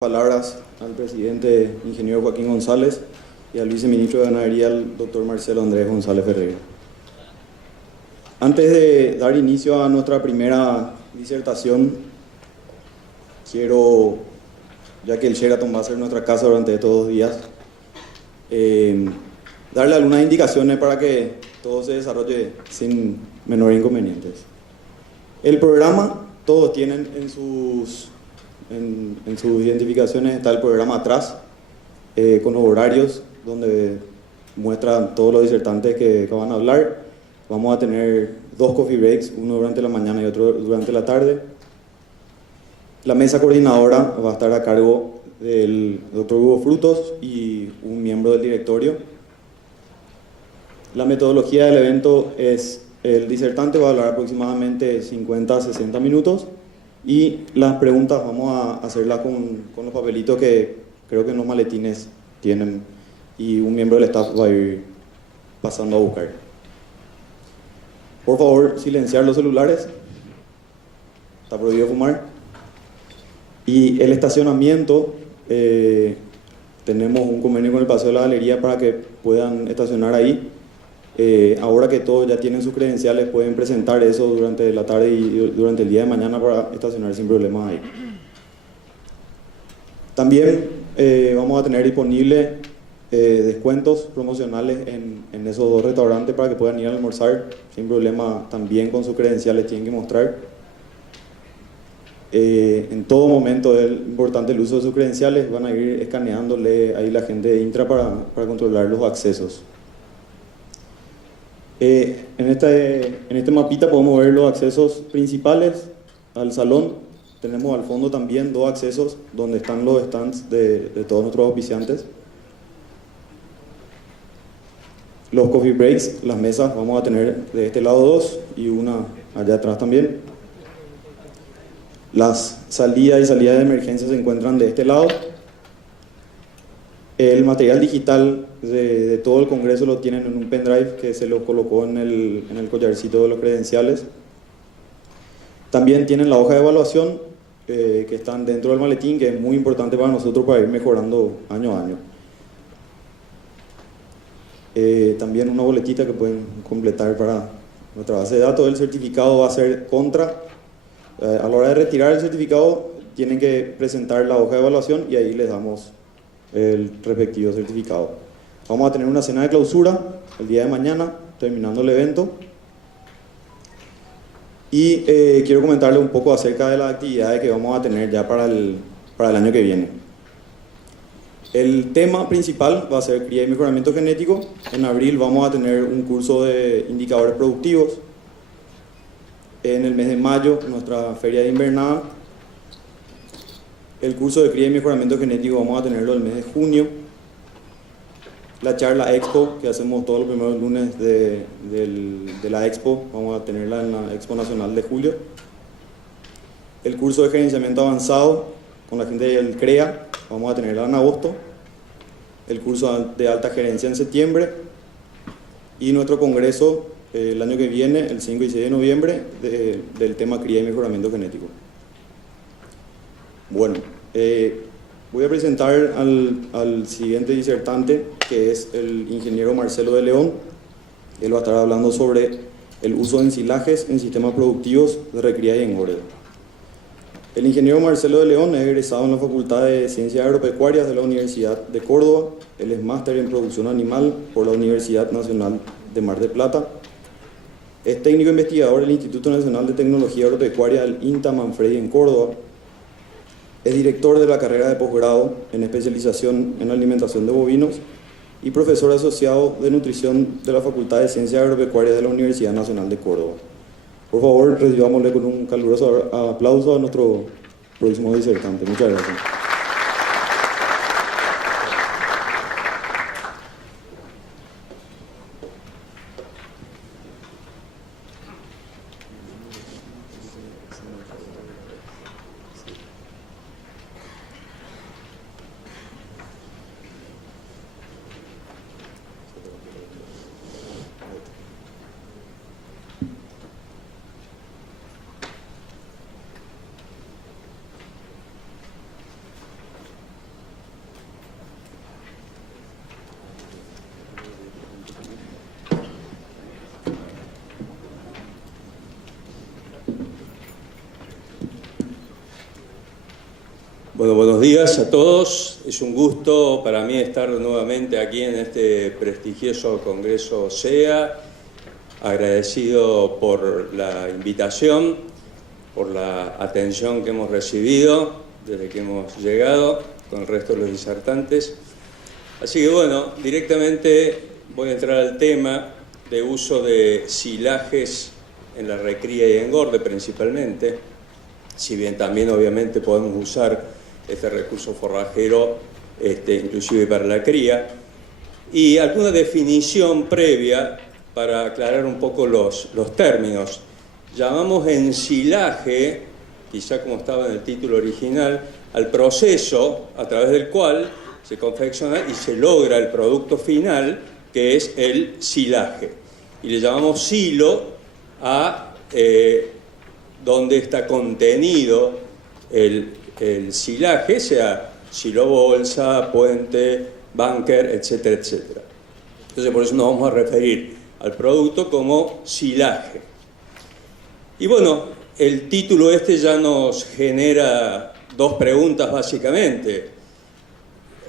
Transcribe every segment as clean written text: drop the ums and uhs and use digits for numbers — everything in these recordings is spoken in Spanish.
Palabras al presidente ingeniero Joaquín González y al viceministro de Ganadería, el doctor Marcelo Andrés González Ferreira. Antes de dar inicio a nuestra primera disertación, quiero, ya que el Sheraton va a ser nuestra casa durante estos 2 días, darle algunas indicaciones para que todo se desarrolle sin menores inconvenientes. El programa, todos tienen en sus identificaciones, está el programa atrás, con los horarios donde muestran todos los disertantes que van a hablar. Vamos a tener 2 coffee breaks, uno durante la mañana y otro durante la tarde. La mesa coordinadora va a estar a cargo del doctor Hugo Frutos y un miembro del directorio. La metodología del evento es: el disertante va a hablar aproximadamente 50 a 60 minutos y las preguntas vamos a hacerlas con los papelitos que creo que en los maletines tienen, y un miembro del staff va a ir pasando a buscar. Por favor, silenciar los celulares. Está prohibido fumar. Y el estacionamiento, tenemos un convenio con el Paseo de la Galería para que puedan estacionar ahí. Ahora que todos ya tienen sus credenciales, pueden presentar eso durante la tarde y durante el día de mañana para estacionar sin problemas ahí. También vamos a tener disponible descuentos promocionales en esos 2 restaurantes para que puedan ir a almorzar sin problema. También con sus credenciales tienen que mostrar. En todo momento es importante el uso de sus credenciales. Van a ir escaneándole ahí la gente de Intra para controlar los accesos. En este mapita podemos ver los accesos principales al salón. Tenemos al fondo también 2 accesos donde están los stands de todos nuestros auspiciantes. Los coffee breaks, las mesas, vamos a tener de este lado 2 y una allá atrás también. Las salidas y salidas de emergencia se encuentran de este lado. El material digital de todo el congreso lo tienen en un pendrive que se lo colocó en el collarcito de los credenciales. También tienen la hoja de evaluación que están dentro del maletín, que es muy importante para nosotros para ir mejorando año a año. También una boletita que pueden completar para nuestra base de datos. El certificado va a ser contra. A la hora de retirar el certificado tienen que presentar la hoja de evaluación y ahí les damos el respectivo certificado. Vamos a tener una cena de clausura el día de mañana, terminando el evento. Y quiero comentarles un poco acerca de las actividades que vamos a tener ya para el año que viene. El tema principal va a ser cría y mejoramiento genético. En abril vamos a tener un curso de indicadores productivos. En el mes de mayo, nuestra feria de invernada. El curso de cría y mejoramiento genético vamos a tenerlo el mes de junio. La charla Expo, que hacemos todos los primeros lunes de la Expo, vamos a tenerla en la Expo Nacional de julio. El curso de gerenciamiento avanzado con la gente del CREA, vamos a tenerla en agosto. El curso de alta gerencia en septiembre. Y nuestro congreso el año que viene, el 5 y 6 de noviembre, del tema cría y mejoramiento genético. Bueno, voy a presentar al siguiente disertante, que es el ingeniero Marcelo de León. Él va a estar hablando sobre el uso de ensilajes en sistemas productivos de recría y engorde. El ingeniero Marcelo de León es egresado en la Facultad de Ciencias Agropecuarias de la Universidad de Córdoba. Él es máster en producción animal por la Universidad Nacional de Mar del Plata. Es técnico investigador del Instituto Nacional de Tecnología Agropecuaria del INTA Manfredi en Córdoba. Es director de la carrera de posgrado en especialización en alimentación de bovinos y profesor asociado de nutrición de la Facultad de Ciencias Agropecuarias de la Universidad Nacional de Córdoba. Por favor, recibámosle con un caluroso aplauso a nuestro próximo disertante. Muchas gracias. Bueno, buenos días a todos. Es un gusto para mí estar nuevamente aquí en este prestigioso Congreso SEA. Agradecido por la invitación, por la atención que hemos recibido desde que hemos llegado con el resto de los disertantes. Así que bueno, directamente voy a entrar al tema de uso de silajes en la recría y engorde principalmente, si bien también obviamente podemos usar este recurso forrajero inclusive para la cría, y alguna definición previa para aclarar un poco los términos. Llamamos ensilaje, quizá como estaba en el título original, al proceso a través del cual se confecciona y se logra el producto final, que es el silaje. Y le llamamos silo a donde está contenido el silaje, sea silo bolsa, puente, búnker, etcétera, etcétera. Entonces por eso nos vamos a referir al producto como silaje. Y bueno, el título ya nos genera dos preguntas básicamente.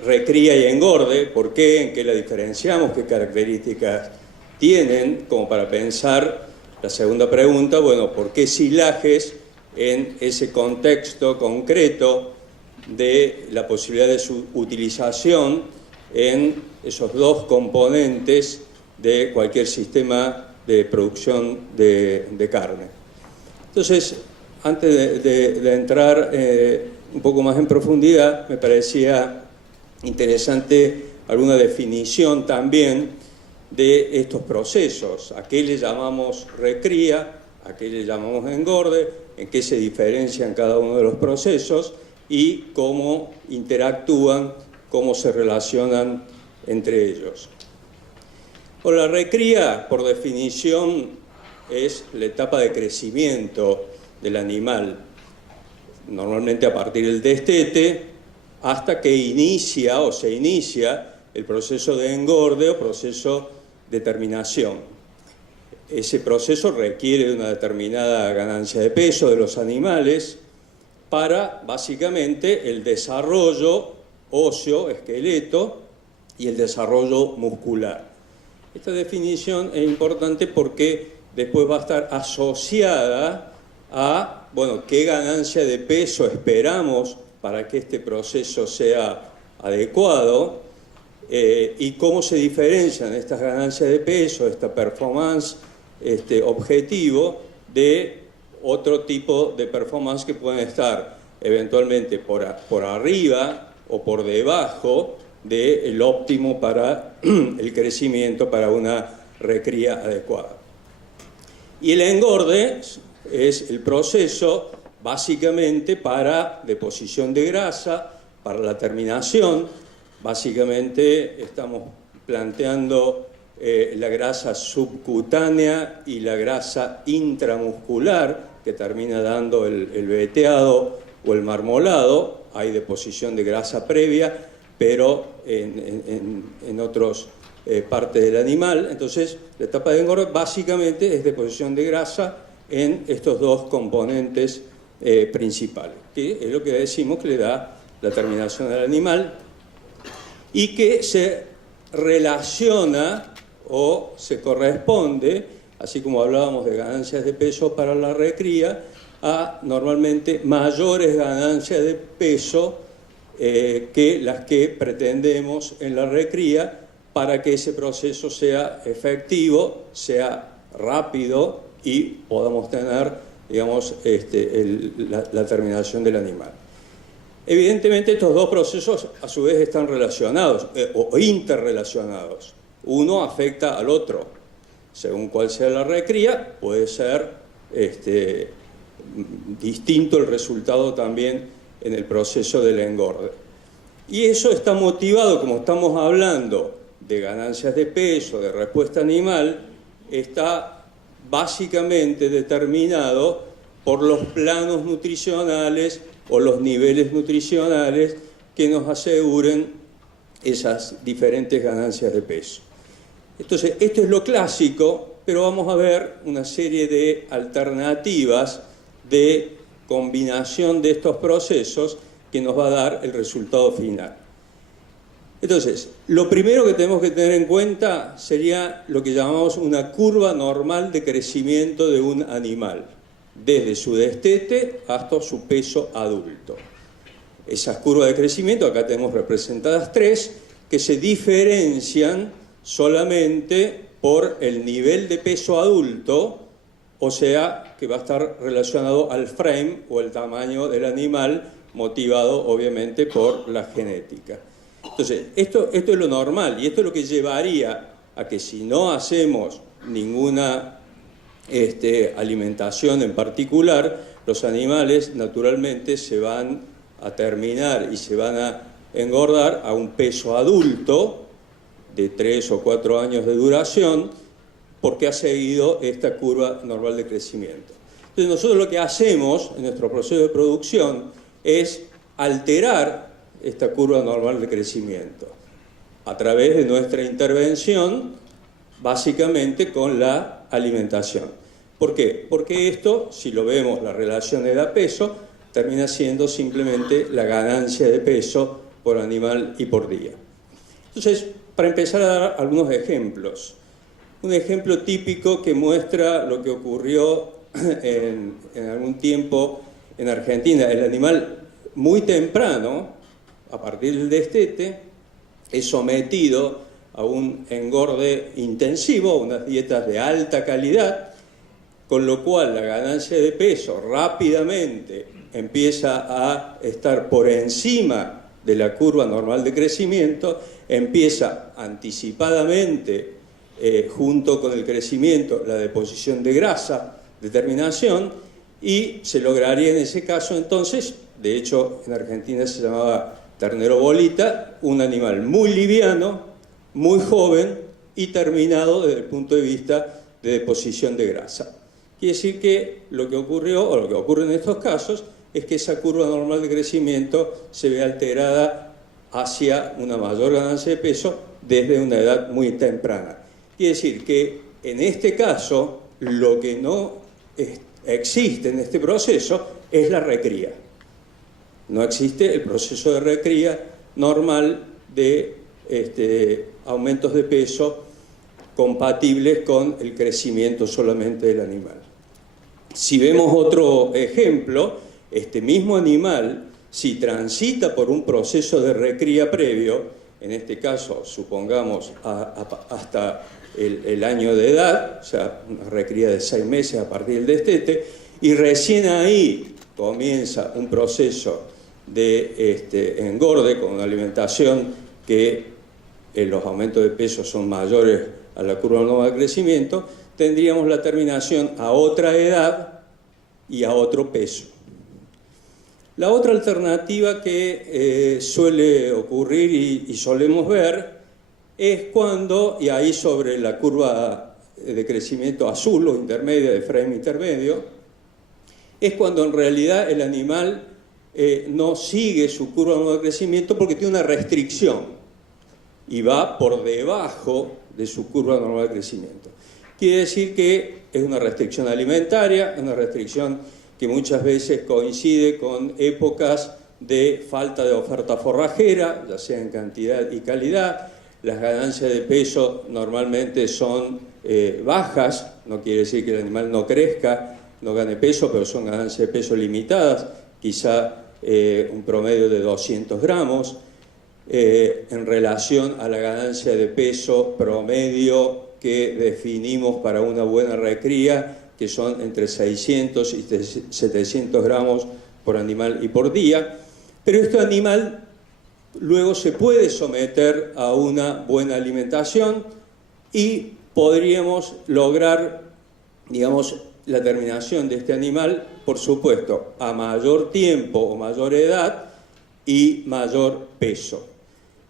Recría y engorde, ¿por qué? ¿En qué la diferenciamos? ¿Qué características tienen? Como para pensar la segunda pregunta, bueno, ¿por qué silajes en ese contexto concreto de la posibilidad de su utilización en esos dos componentes de cualquier sistema de producción de carne? Entonces, antes de entrar un poco más en profundidad, me parecía interesante alguna definición también de estos procesos. ¿A qué le llamamos recría? ¿A qué le llamamos engorde? ¿En qué se diferencian cada uno de los procesos? Y cómo interactúan, cómo se relacionan entre ellos. Bueno, la recría, por definición, es la etapa de crecimiento del animal, normalmente a partir del destete, hasta que inicia o se inicia el proceso de engorde o proceso de terminación. Ese proceso requiere de una determinada ganancia de peso de los animales para, básicamente, el desarrollo óseo, esqueleto, y el desarrollo muscular. Esta definición es importante porque después va a estar asociada a, bueno, qué ganancia de peso esperamos para que este proceso sea adecuado, y cómo se diferencian estas ganancias de peso, esta performance, objetivo, de otro tipo de performance que pueden estar eventualmente por arriba o por debajo del óptimo para el crecimiento, para una recría adecuada. Y el engorde es el proceso básicamente para deposición de grasa, para la terminación. Básicamente estamos planteando la grasa subcutánea y la grasa intramuscular que termina dando el veteado o el marmolado. Hay deposición de grasa previa, pero en otras partes del animal. Entonces, la etapa de engorde básicamente es deposición de grasa en estos dos componentes principales, que es lo que decimos que le da la terminación al animal y que se relaciona o se corresponde, así como hablábamos de ganancias de peso para la recría, a normalmente mayores ganancias de peso que las que pretendemos en la recría para que ese proceso sea efectivo, sea rápido y podamos tener, digamos, la terminación del animal. Evidentemente estos dos procesos a su vez están relacionados o interrelacionados. Uno afecta al otro. Según cuál sea la recría, puede ser distinto el resultado también en el proceso del engorde. Y eso está motivado, como estamos hablando de ganancias de peso, de respuesta animal, está básicamente determinado por los planos nutricionales o los niveles nutricionales que nos aseguren esas diferentes ganancias de peso. Entonces, esto es lo clásico, pero vamos a ver una serie de alternativas de combinación de estos procesos que nos va a dar el resultado final. Entonces, lo primero que tenemos que tener en cuenta sería lo que llamamos una curva normal de crecimiento de un animal, desde su destete hasta su peso adulto. Esas curvas de crecimiento, acá tenemos representadas 3, que se diferencian solamente por el nivel de peso adulto, o sea, que va a estar relacionado al frame o el tamaño del animal, motivado obviamente por la genética. Entonces, esto es lo normal, y esto es lo que llevaría a que si no hacemos ninguna alimentación en particular, los animales naturalmente se van a terminar y se van a engordar a un peso adulto de 3 o 4 años de duración, porque ha seguido esta curva normal de crecimiento. Entonces nosotros lo que hacemos en nuestro proceso de producción es alterar esta curva normal de crecimiento a través de nuestra intervención, básicamente con la alimentación. ¿Por qué? Porque esto, si lo vemos, la relación edad-peso, termina siendo simplemente la ganancia de peso por animal y por día. Entonces, para empezar a dar algunos ejemplos. Un ejemplo típico que muestra lo que ocurrió en algún tiempo en Argentina. El animal muy temprano, a partir del destete, es sometido a un engorde intensivo, unas dietas de alta calidad, con lo cual la ganancia de peso rápidamente empieza a estar por encima de la curva normal de crecimiento, empieza anticipadamente, junto con el crecimiento, la deposición de grasa de terminación, y se lograría en ese caso entonces, de hecho en Argentina se llamaba ternero bolita, un animal muy liviano, muy joven y terminado desde el punto de vista de deposición de grasa. Quiere decir que lo que ocurrió, o lo que ocurre en estos casos, es que esa curva normal de crecimiento se ve alterada hacia una mayor ganancia de peso desde una edad muy temprana. Quiere decir que en este caso lo que no existe en este proceso es la recría. No existe el proceso de recría normal de aumentos de peso compatibles con el crecimiento solamente del animal. Si vemos otro ejemplo, este mismo animal, si transita por un proceso de recría previo, en este caso supongamos hasta el año de edad, o sea, una recría de 6 meses a partir del destete, y recién ahí comienza un proceso de engorde con una alimentación que los aumentos de peso son mayores a la curva normal de crecimiento, tendríamos la terminación a otra edad y a otro peso. La otra alternativa que suele ocurrir y solemos ver es cuando, y ahí sobre la curva de crecimiento azul o intermedia, de frame intermedio, es cuando en realidad el animal no sigue su curva normal de crecimiento porque tiene una restricción y va por debajo de su curva normal de crecimiento. Quiere decir que es una restricción alimentaria, es una restricción que muchas veces coincide con épocas de falta de oferta forrajera, ya sea en cantidad y calidad. Las ganancias de peso normalmente son bajas, no quiere decir que el animal no crezca, no gane peso, pero son ganancias de peso limitadas, quizá un promedio de 200 gramos, en relación a la ganancia de peso promedio que definimos para una buena recría, que son entre 600 y 700 gramos por animal y por día. Pero este animal luego se puede someter a una buena alimentación y podríamos lograr, digamos, la terminación de este animal, por supuesto, a mayor tiempo o mayor edad y mayor peso.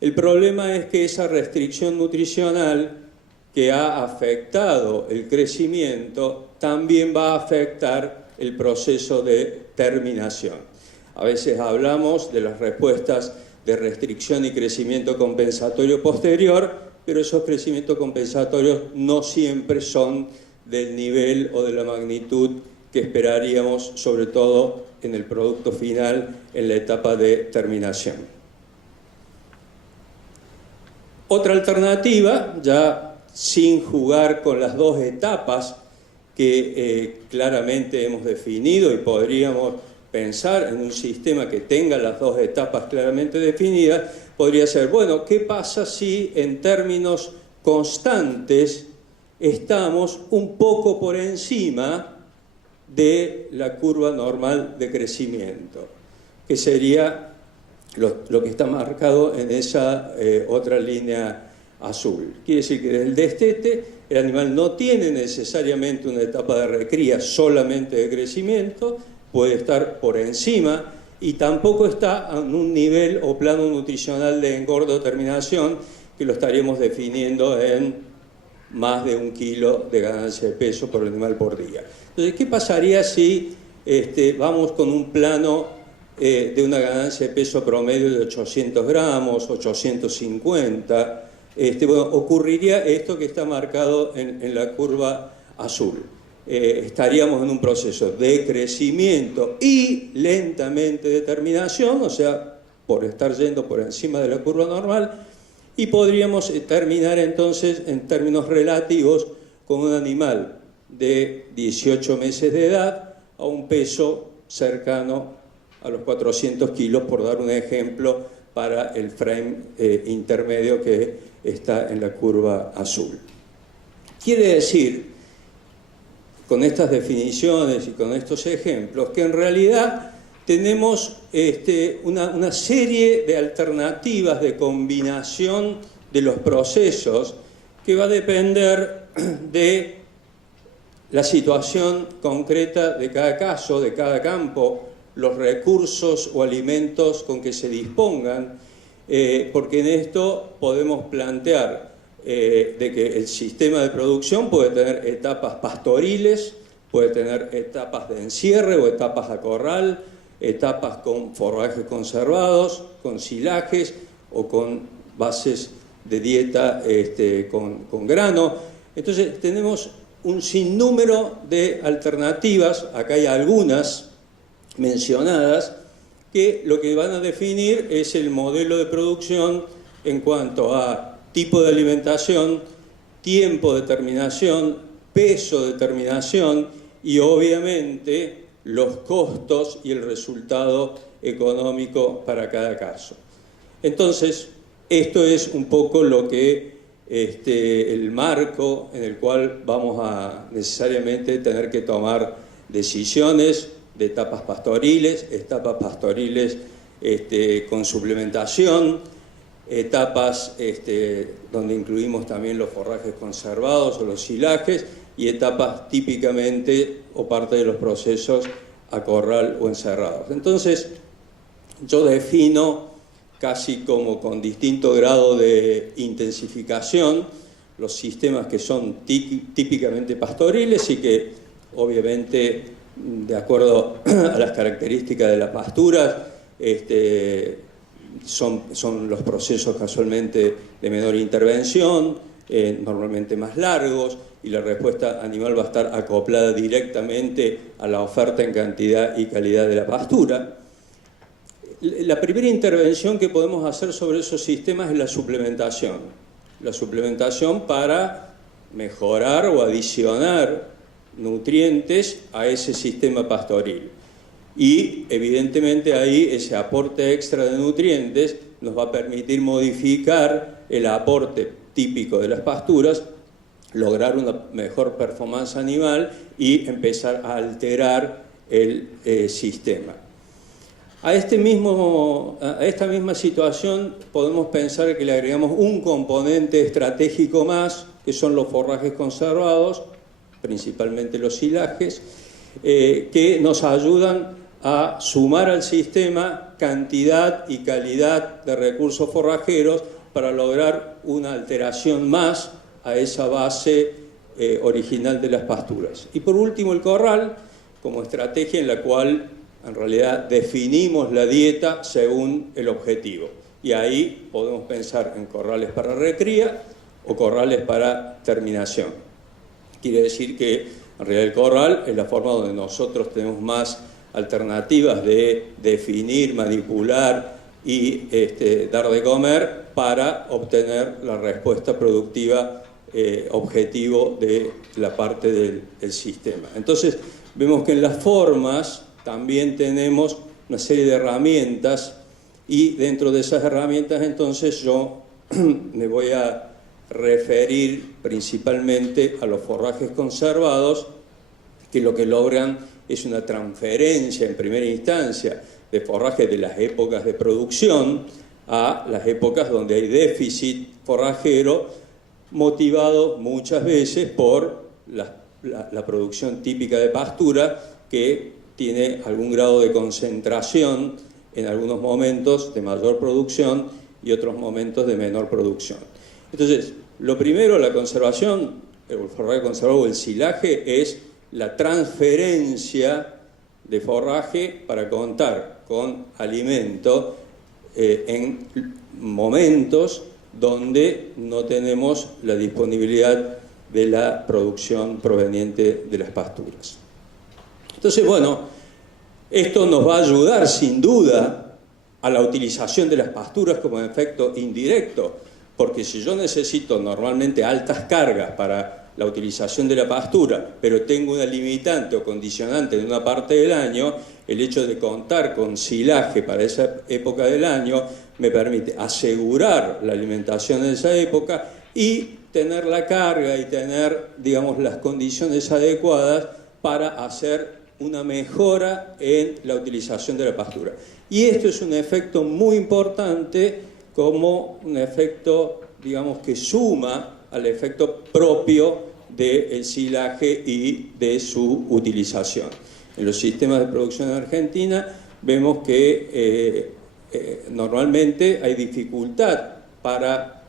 El problema es que esa restricción nutricional que ha afectado el crecimiento también va a afectar el proceso de terminación. A veces hablamos de las respuestas de restricción y crecimiento compensatorio posterior, pero esos crecimientos compensatorios no siempre son del nivel o de la magnitud que esperaríamos, sobre todo en el producto final, en la etapa de terminación. Otra alternativa, ya sin jugar con las dos etapas que claramente hemos definido, y podríamos pensar en un sistema que tenga las dos etapas claramente definidas, podría ser, bueno, ¿qué pasa si en términos constantes estamos un poco por encima de la curva normal de crecimiento? Que sería lo que está marcado en esa otra línea azul. Quiere decir que desde el destete el animal no tiene necesariamente una etapa de recría solamente de crecimiento, puede estar por encima y tampoco está en un nivel o plano nutricional de engordo o terminación que lo estaríamos definiendo en más de 1 kilo de ganancia de peso por animal por día. Entonces, ¿qué pasaría si vamos con un plano de una ganancia de peso promedio de 800 gramos, 850? Bueno, ocurriría esto que está marcado en la curva azul. Estaríamos en un proceso de crecimiento y lentamente de terminación, o sea, por estar yendo por encima de la curva normal, y podríamos terminar entonces en términos relativos con un animal de 18 meses de edad a un peso cercano a los 400 kilos, por dar un ejemplo, para el frame intermedio que está en la curva azul. Quiere decir, con estas definiciones y con estos ejemplos, que en realidad tenemos una serie de alternativas de combinación de los procesos que va a depender de la situación concreta de cada caso, de cada campo, los recursos o alimentos con que se dispongan, porque en esto podemos plantear de que el sistema de producción puede tener etapas pastoriles, puede tener etapas de encierre o etapas a corral, etapas con forrajes conservados, con silajes o con bases de dieta con grano. Entonces tenemos un sinnúmero de alternativas, acá hay algunas mencionadas, que lo que van a definir es el modelo de producción en cuanto a tipo de alimentación, tiempo de terminación, peso de terminación y obviamente los costos y el resultado económico para cada caso. Entonces, esto es un poco lo que el marco en el cual vamos a necesariamente tener que tomar decisiones de etapas pastoriles con suplementación, etapas donde incluimos también los forrajes conservados o los silajes, y etapas típicamente o parte de los procesos a corral o encerrados. Entonces, yo defino casi como con distinto grado de intensificación los sistemas que son típicamente pastoriles y que obviamente, de acuerdo a las características de las pasturas, son los procesos casualmente de menor intervención, normalmente más largos, y la respuesta animal va a estar acoplada directamente a la oferta en cantidad y calidad de la pastura. La primera intervención que podemos hacer sobre esos sistemas es la suplementación. La suplementación para mejorar o adicionar nutrientes a ese sistema pastoril. Y evidentemente ahí ese aporte extra de nutrientes nos va a permitir modificar el aporte típico de las pasturas, lograr una mejor performance animal y empezar a alterar el sistema. A esta misma situación podemos pensar que le agregamos un componente estratégico más, que son los forrajes conservados, principalmente los silajes, que nos ayudan a sumar al sistema cantidad y calidad de recursos forrajeros para lograr una alteración más a esa base original de las pasturas. Y por último, el corral, como estrategia en la cual en realidad definimos la dieta según el objetivo. Y ahí podemos pensar en corrales para recría o corrales para terminación. Quiere decir que En realidad el corral es la forma donde nosotros tenemos más alternativas de definir, manipular y dar de comer para obtener la respuesta productiva objetivo de la parte del sistema. Entonces vemos que en las formas también tenemos una serie de herramientas y dentro de esas herramientas entonces yo me voy a referir principalmente a los forrajes conservados, que lo que logran es una transferencia en primera instancia de forraje de las épocas de producción a las épocas donde hay déficit forrajero, motivado muchas veces por la producción típica de pastura, que tiene algún grado de concentración en algunos momentos de mayor producción y otros momentos de menor producción. Entonces, lo primero, la conservación, el forraje conservado o el silaje, es la transferencia de forraje para contar con alimento en momentos donde no tenemos la disponibilidad de la producción proveniente de las pasturas. Entonces, bueno, esto nos va a ayudar sin duda a la utilización de las pasturas como efecto indirecto, porque si yo necesito normalmente altas cargas para la utilización de la pastura, pero tengo una limitante o condicionante en una parte del año, el hecho de contar con silaje para esa época del año me permite asegurar la alimentación en esa época y tener la carga y tener, digamos, las condiciones adecuadas para hacer una mejora en la utilización de la pastura. Y esto es un efecto muy importante, como un efecto, digamos, que suma al efecto propio del silaje y de su utilización. En los sistemas de producción en Argentina vemos que normalmente hay dificultad para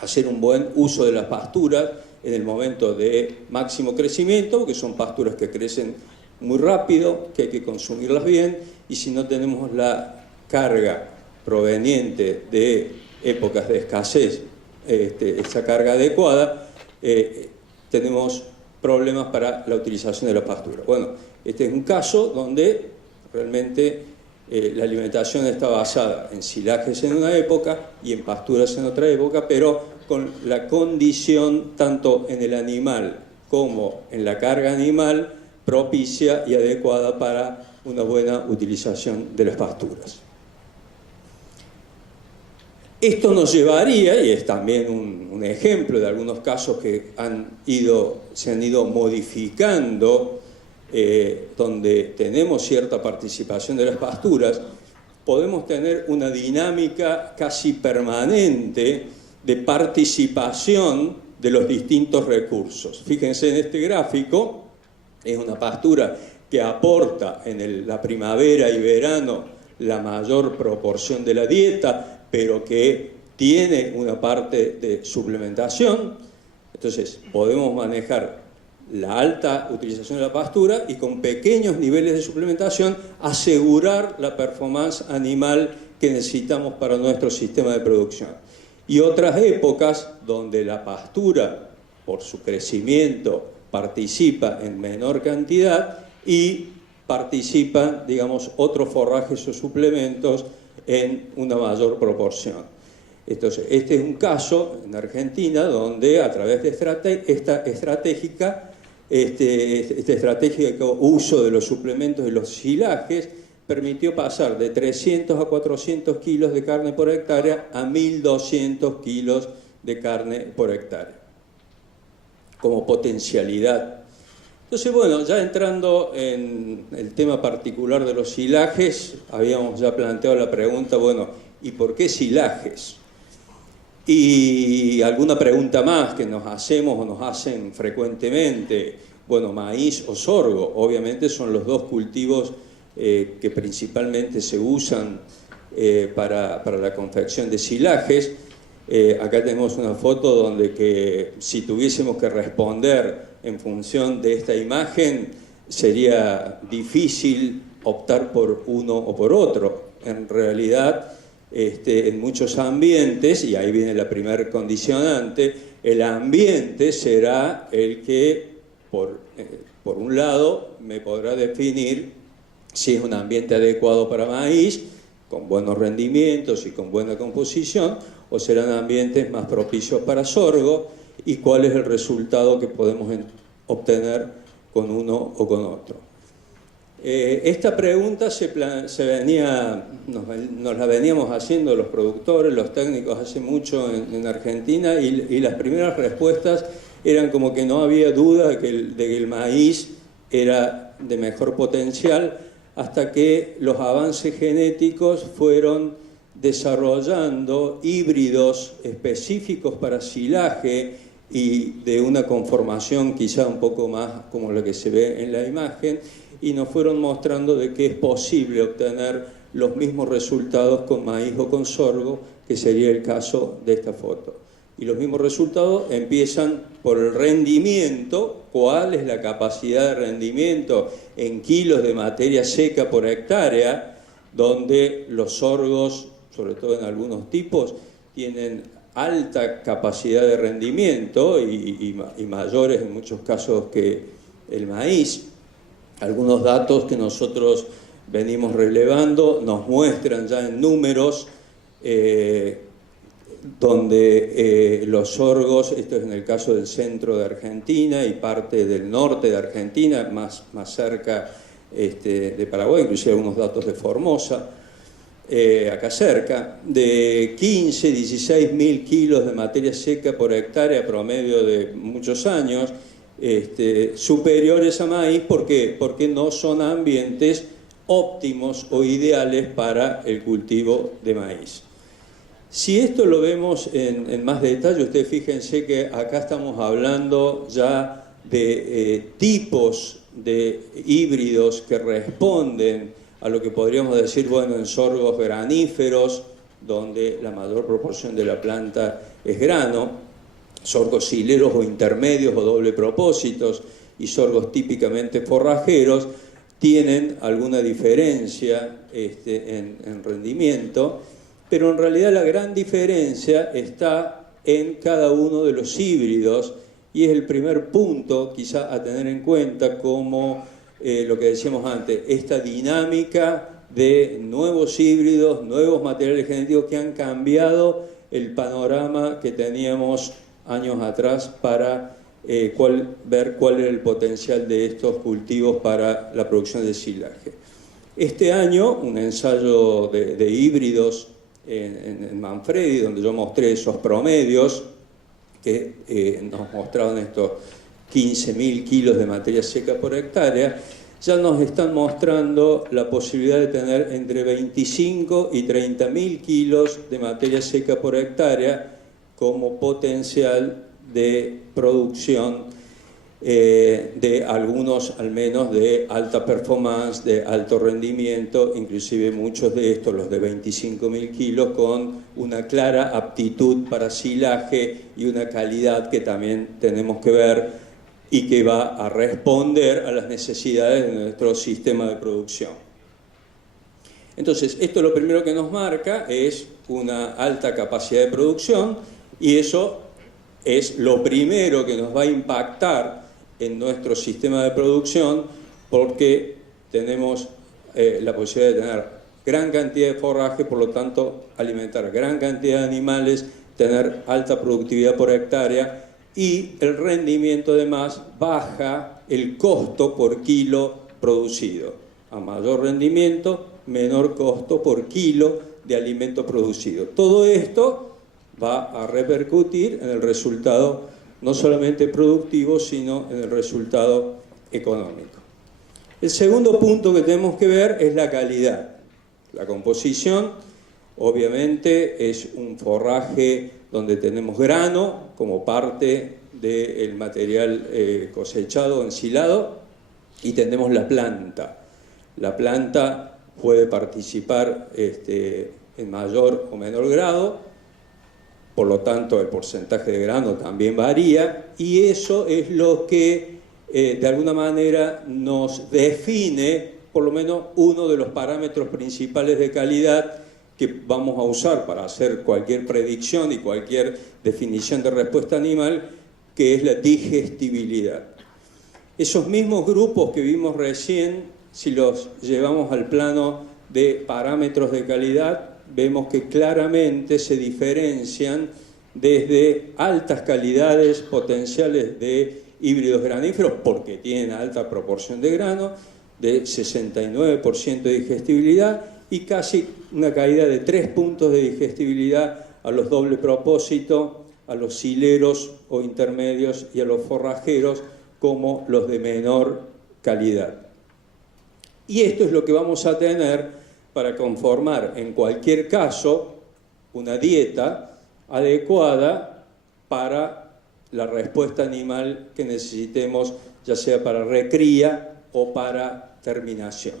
hacer un buen uso de las pasturas en el momento de máximo crecimiento, porque son pasturas que crecen muy rápido, que hay que consumirlas bien, y si no tenemos la carga proveniente de épocas de escasez, esa carga adecuada, tenemos problemas para la utilización de la pastura. Bueno, este es un caso donde realmente la alimentación está basada en silajes en una época y en pasturas en otra época, pero con la condición, tanto en el animal como en la carga animal, propicia y adecuada para una buena utilización de las pasturas. Esto nos llevaría, y es también un ejemplo de algunos casos que se han ido modificando, donde tenemos cierta participación de las pasturas, podemos tener una dinámica casi permanente de participación de los distintos recursos. Fíjense en este gráfico, es una pastura que aporta en la primavera y verano la mayor proporción de la dieta, pero que tiene una parte de suplementación. Entonces podemos manejar la alta utilización de la pastura y con pequeños niveles de suplementación asegurar la performance animal que necesitamos para nuestro sistema de producción. Y otras épocas donde la pastura, por su crecimiento, participa en menor cantidad y participan, digamos, otros forrajes o suplementos en una mayor proporción. Entonces, este es un caso en Argentina donde a través de este estratégico uso de los suplementos y los silajes permitió pasar de 300 a 400 kilos de carne por hectárea a 1.200 kilos de carne por hectárea como potencialidad. Entonces, bueno, ya entrando en el tema particular de los silajes, habíamos ya planteado la pregunta, bueno, ¿y por qué silajes? Y alguna pregunta más que nos hacemos o nos hacen frecuentemente, bueno, maíz o sorgo, obviamente son los dos cultivos que principalmente se usan para la confección de silajes. Acá tenemos una foto donde que si tuviésemos que responder en función de esta imagen, sería difícil optar por uno o por otro. En realidad, en muchos ambientes, y ahí viene la primer condicionante, el ambiente será el que, por por un lado, me podrá definir si es un ambiente adecuado para maíz, con buenos rendimientos y con buena composición, o serán ambientes más propicios para sorgo, y cuál es el resultado que podemos obtener con uno o con otro. Esta pregunta nos la veníamos haciendo los productores, los técnicos hace mucho en Argentina, y las primeras respuestas eran como que no había duda de que el maíz era de mejor potencial, hasta que los avances genéticos fueron desarrollando híbridos específicos para silaje y de una conformación quizá un poco más como la que se ve en la imagen, y nos fueron mostrando de que es posible obtener los mismos resultados con maíz o con sorgo, que sería el caso de esta foto. Y los mismos resultados empiezan por el rendimiento, cuál es la capacidad de rendimiento en kilos de materia seca por hectárea, donde los sorgos, sobre todo en algunos tipos, tienen alta capacidad de rendimiento y mayores en muchos casos que el maíz. Algunos datos que nosotros venimos relevando nos muestran ya en números donde los sorgos, esto es en el caso del centro de Argentina y parte del norte de Argentina, más cerca de Paraguay, inclusive algunos datos de Formosa, acá cerca, de 15, 16 mil kilos de materia seca por hectárea promedio de muchos años, superiores a maíz. ¿Por qué? Porque no son ambientes óptimos o ideales para el cultivo de maíz. Si esto lo vemos en más detalle, ustedes fíjense que acá estamos hablando ya de tipos de híbridos que responden a lo que podríamos decir, bueno, en sorgos graníferos, donde la mayor proporción de la planta es grano, sorgos hileros o intermedios o doble propósitos y sorgos típicamente forrajeros, tienen alguna diferencia en rendimiento, pero en realidad la gran diferencia está en cada uno de los híbridos, y es el primer punto quizá a tener en cuenta, como lo que decíamos antes, esta dinámica de nuevos híbridos, nuevos materiales genéticos que han cambiado el panorama que teníamos años atrás para ver cuál era el potencial de estos cultivos para la producción de silaje. Este año, un ensayo de híbridos en Manfredi, donde yo mostré esos promedios que nos mostraban estos 15.000 kilos de materia seca por hectárea, ya nos están mostrando la posibilidad de tener entre 25 y 30.000 kilos de materia seca por hectárea como potencial de producción de algunos, al menos, de alta performance, de alto rendimiento, inclusive muchos de estos, los de 25.000 kilos, con una clara aptitud para silaje y una calidad que también tenemos que ver y que va a responder a las necesidades de nuestro sistema de producción. Entonces, esto lo primero que nos marca es una alta capacidad de producción, y eso es lo primero que nos va a impactar en nuestro sistema de producción, porque tenemos la posibilidad de tener gran cantidad de forraje, por lo tanto alimentar gran cantidad de animales, tener alta productividad por hectárea, y el rendimiento además baja el costo por kilo producido. A mayor rendimiento, menor costo por kilo de alimento producido. Todo esto va a repercutir en el resultado no solamente productivo, sino en el resultado económico. El segundo punto que tenemos que ver es la calidad. La composición, obviamente, es un forraje donde tenemos grano como parte del material cosechado o ensilado, y tenemos la planta. La planta puede participar en mayor o menor grado, por lo tanto el porcentaje de grano también varía, y eso es lo que de alguna manera nos define por lo menos uno de los parámetros principales de calidad que vamos a usar para hacer cualquier predicción y cualquier definición de respuesta animal, que es la digestibilidad. Esos mismos grupos que vimos recién, si los llevamos al plano de parámetros de calidad, vemos que claramente se diferencian desde altas calidades potenciales de híbridos graníferos, porque tienen alta proporción de grano, de 69% de digestibilidad y casi una caída de 3 puntos de digestibilidad a los doble propósito, a los sileros o intermedios y a los forrajeros como los de menor calidad. Y esto es lo que vamos a tener para conformar en cualquier caso una dieta adecuada para la respuesta animal que necesitemos, ya sea para recría o para terminación.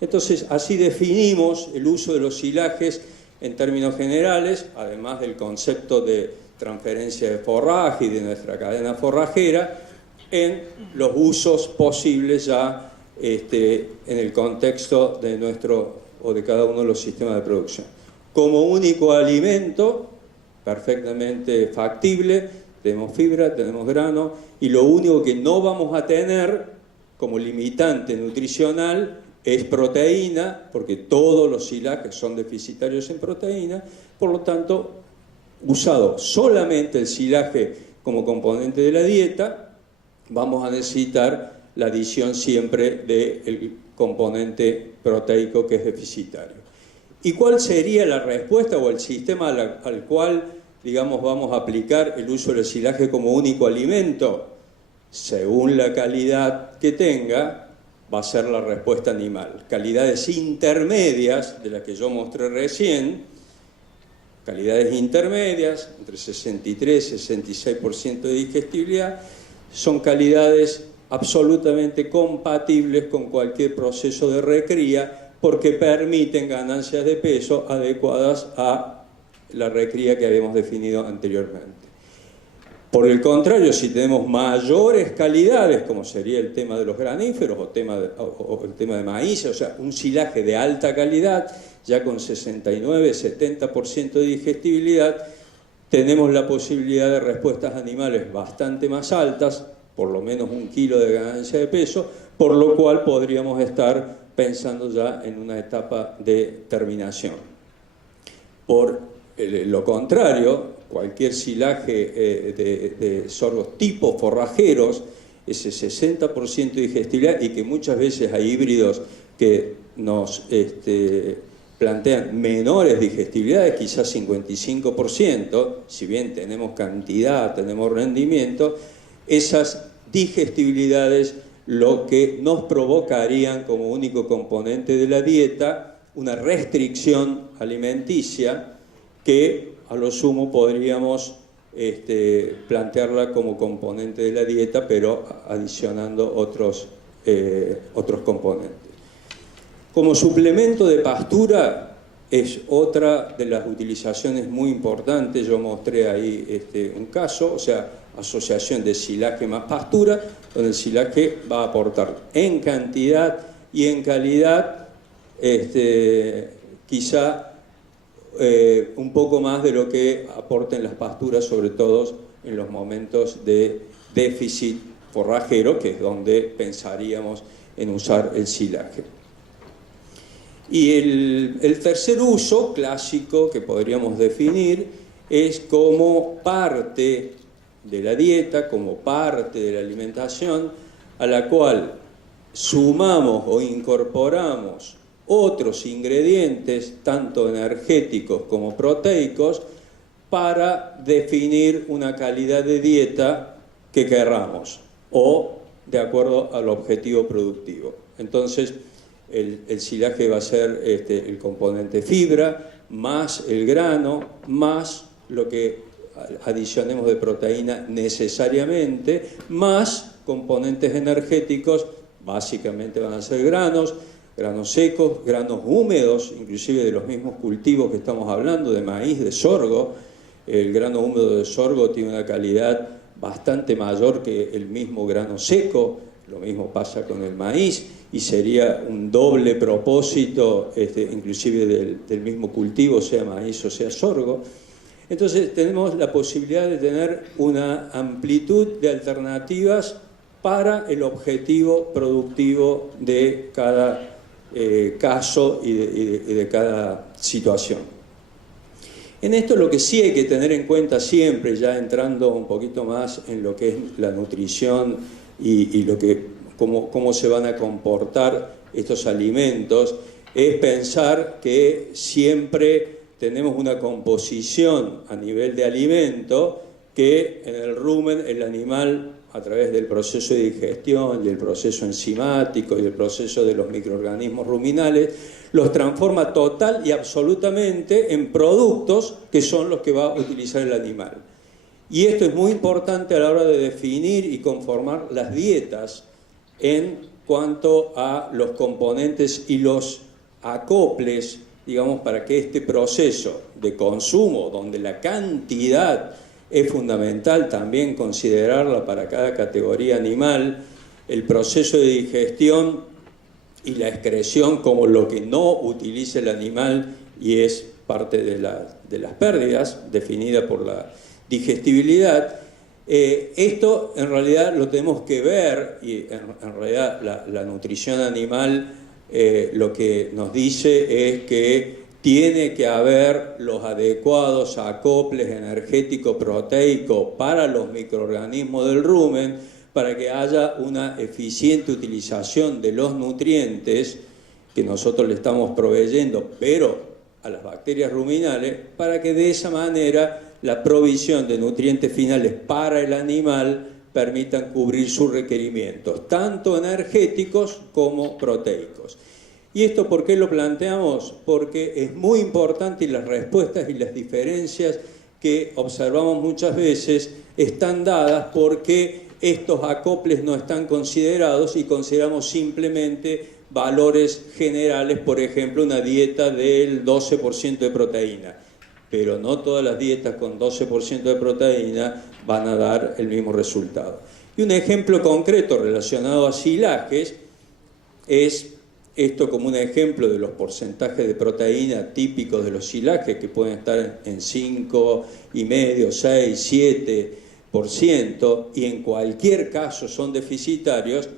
Entonces, así definimos el uso de los silajes en términos generales, además del concepto de transferencia de forraje y de nuestra cadena forrajera, en los usos posibles ya en el contexto de nuestro o de cada uno de los sistemas de producción. Como único alimento, perfectamente factible, tenemos fibra, tenemos grano, y lo único que no vamos a tener como limitante nutricional es proteína, porque todos los silajes son deficitarios en proteína, por lo tanto, usado solamente el silaje como componente de la dieta, vamos a necesitar la adición siempre del componente proteico que es deficitario. ¿Y cuál sería la respuesta o el sistema al cual, digamos, vamos a aplicar el uso del silaje como único alimento? Según la calidad que tenga, va a ser la respuesta animal. Calidades intermedias, de las que yo mostré recién, calidades intermedias, entre 63 y 66% de digestibilidad, son calidades absolutamente compatibles con cualquier proceso de recría porque permiten ganancias de peso adecuadas a la recría que habíamos definido anteriormente. Por el contrario, si tenemos mayores calidades, como sería el tema de los graníferos o el tema de maíz, o sea, un silaje de alta calidad, ya con 69-70% de digestibilidad, tenemos la posibilidad de respuestas animales bastante más altas, por lo menos 1 kilo de ganancia de peso, por lo cual podríamos estar pensando ya en una etapa de terminación. Por lo contrario, cualquier silaje de sorgos tipo forrajeros, ese 60% de digestibilidad, y que muchas veces hay híbridos que nos plantean menores digestibilidades, quizás 55%, si bien tenemos cantidad, tenemos rendimiento, esas digestibilidades lo que nos provocarían como único componente de la dieta una restricción alimenticia que a lo sumo podríamos plantearla como componente de la dieta, pero adicionando otros componentes. Como suplemento de pastura es otra de las utilizaciones muy importantes. Yo mostré ahí un caso, o sea, asociación de silaje más pastura, donde el silaje va a aportar en cantidad y en calidad quizá un poco más de lo que aporten las pasturas, sobre todo en los momentos de déficit forrajero, que es donde pensaríamos en usar el silaje. Y el tercer uso clásico que podríamos definir es como parte de la dieta, como parte de la alimentación, a la cual sumamos o incorporamos otros ingredientes, tanto energéticos como proteicos, para definir una calidad de dieta que querramos o de acuerdo al objetivo productivo. Entonces, el silaje va a ser el componente fibra, más el grano, más lo que adicionemos de proteína necesariamente, más componentes energéticos, básicamente van a ser granos secos, granos húmedos, inclusive de los mismos cultivos que estamos hablando, de maíz, de sorgo. El grano húmedo de sorgo tiene una calidad bastante mayor que el mismo grano seco, lo mismo pasa con el maíz, y sería un doble propósito, inclusive del mismo cultivo, sea maíz o sea sorgo. Entonces tenemos la posibilidad de tener una amplitud de alternativas para el objetivo productivo de cada caso y de cada situación. En esto lo que sí hay que tener en cuenta siempre, ya entrando un poquito más en lo que es la nutrición y cómo se van a comportar estos alimentos, es pensar que siempre tenemos una composición a nivel de alimento que en el rumen el animal, a través del proceso de digestión y el proceso enzimático y el proceso de los microorganismos ruminales, los transforma total y absolutamente en productos que son los que va a utilizar el animal. Y esto es muy importante a la hora de definir y conformar las dietas en cuanto a los componentes y los acoples, digamos, para que este proceso de consumo, donde la cantidad es fundamental también considerarla para cada categoría animal, el proceso de digestión y la excreción como lo que no utiliza el animal y es parte de las pérdidas, definida por la digestibilidad. Esto en realidad lo tenemos que ver y en realidad la nutrición animal lo que nos dice es que tiene que haber los adecuados acoples energético-proteicos para los microorganismos del rumen para que haya una eficiente utilización de los nutrientes que nosotros le estamos proveyendo, pero a las bacterias ruminales, para que de esa manera la provisión de nutrientes finales para el animal permitan cubrir sus requerimientos, tanto energéticos como proteicos. ¿Y esto por qué lo planteamos? Porque es muy importante y las respuestas y las diferencias que observamos muchas veces están dadas porque estos acoples no están considerados y consideramos simplemente valores generales, por ejemplo, una dieta del 12% de proteína. Pero no todas las dietas con 12% de proteína van a dar el mismo resultado. Y un ejemplo concreto relacionado a silajes es esto como un ejemplo de los porcentajes de proteína típicos de los silajes que pueden estar en 5,5, 6, 7% y en cualquier caso son deficitarios,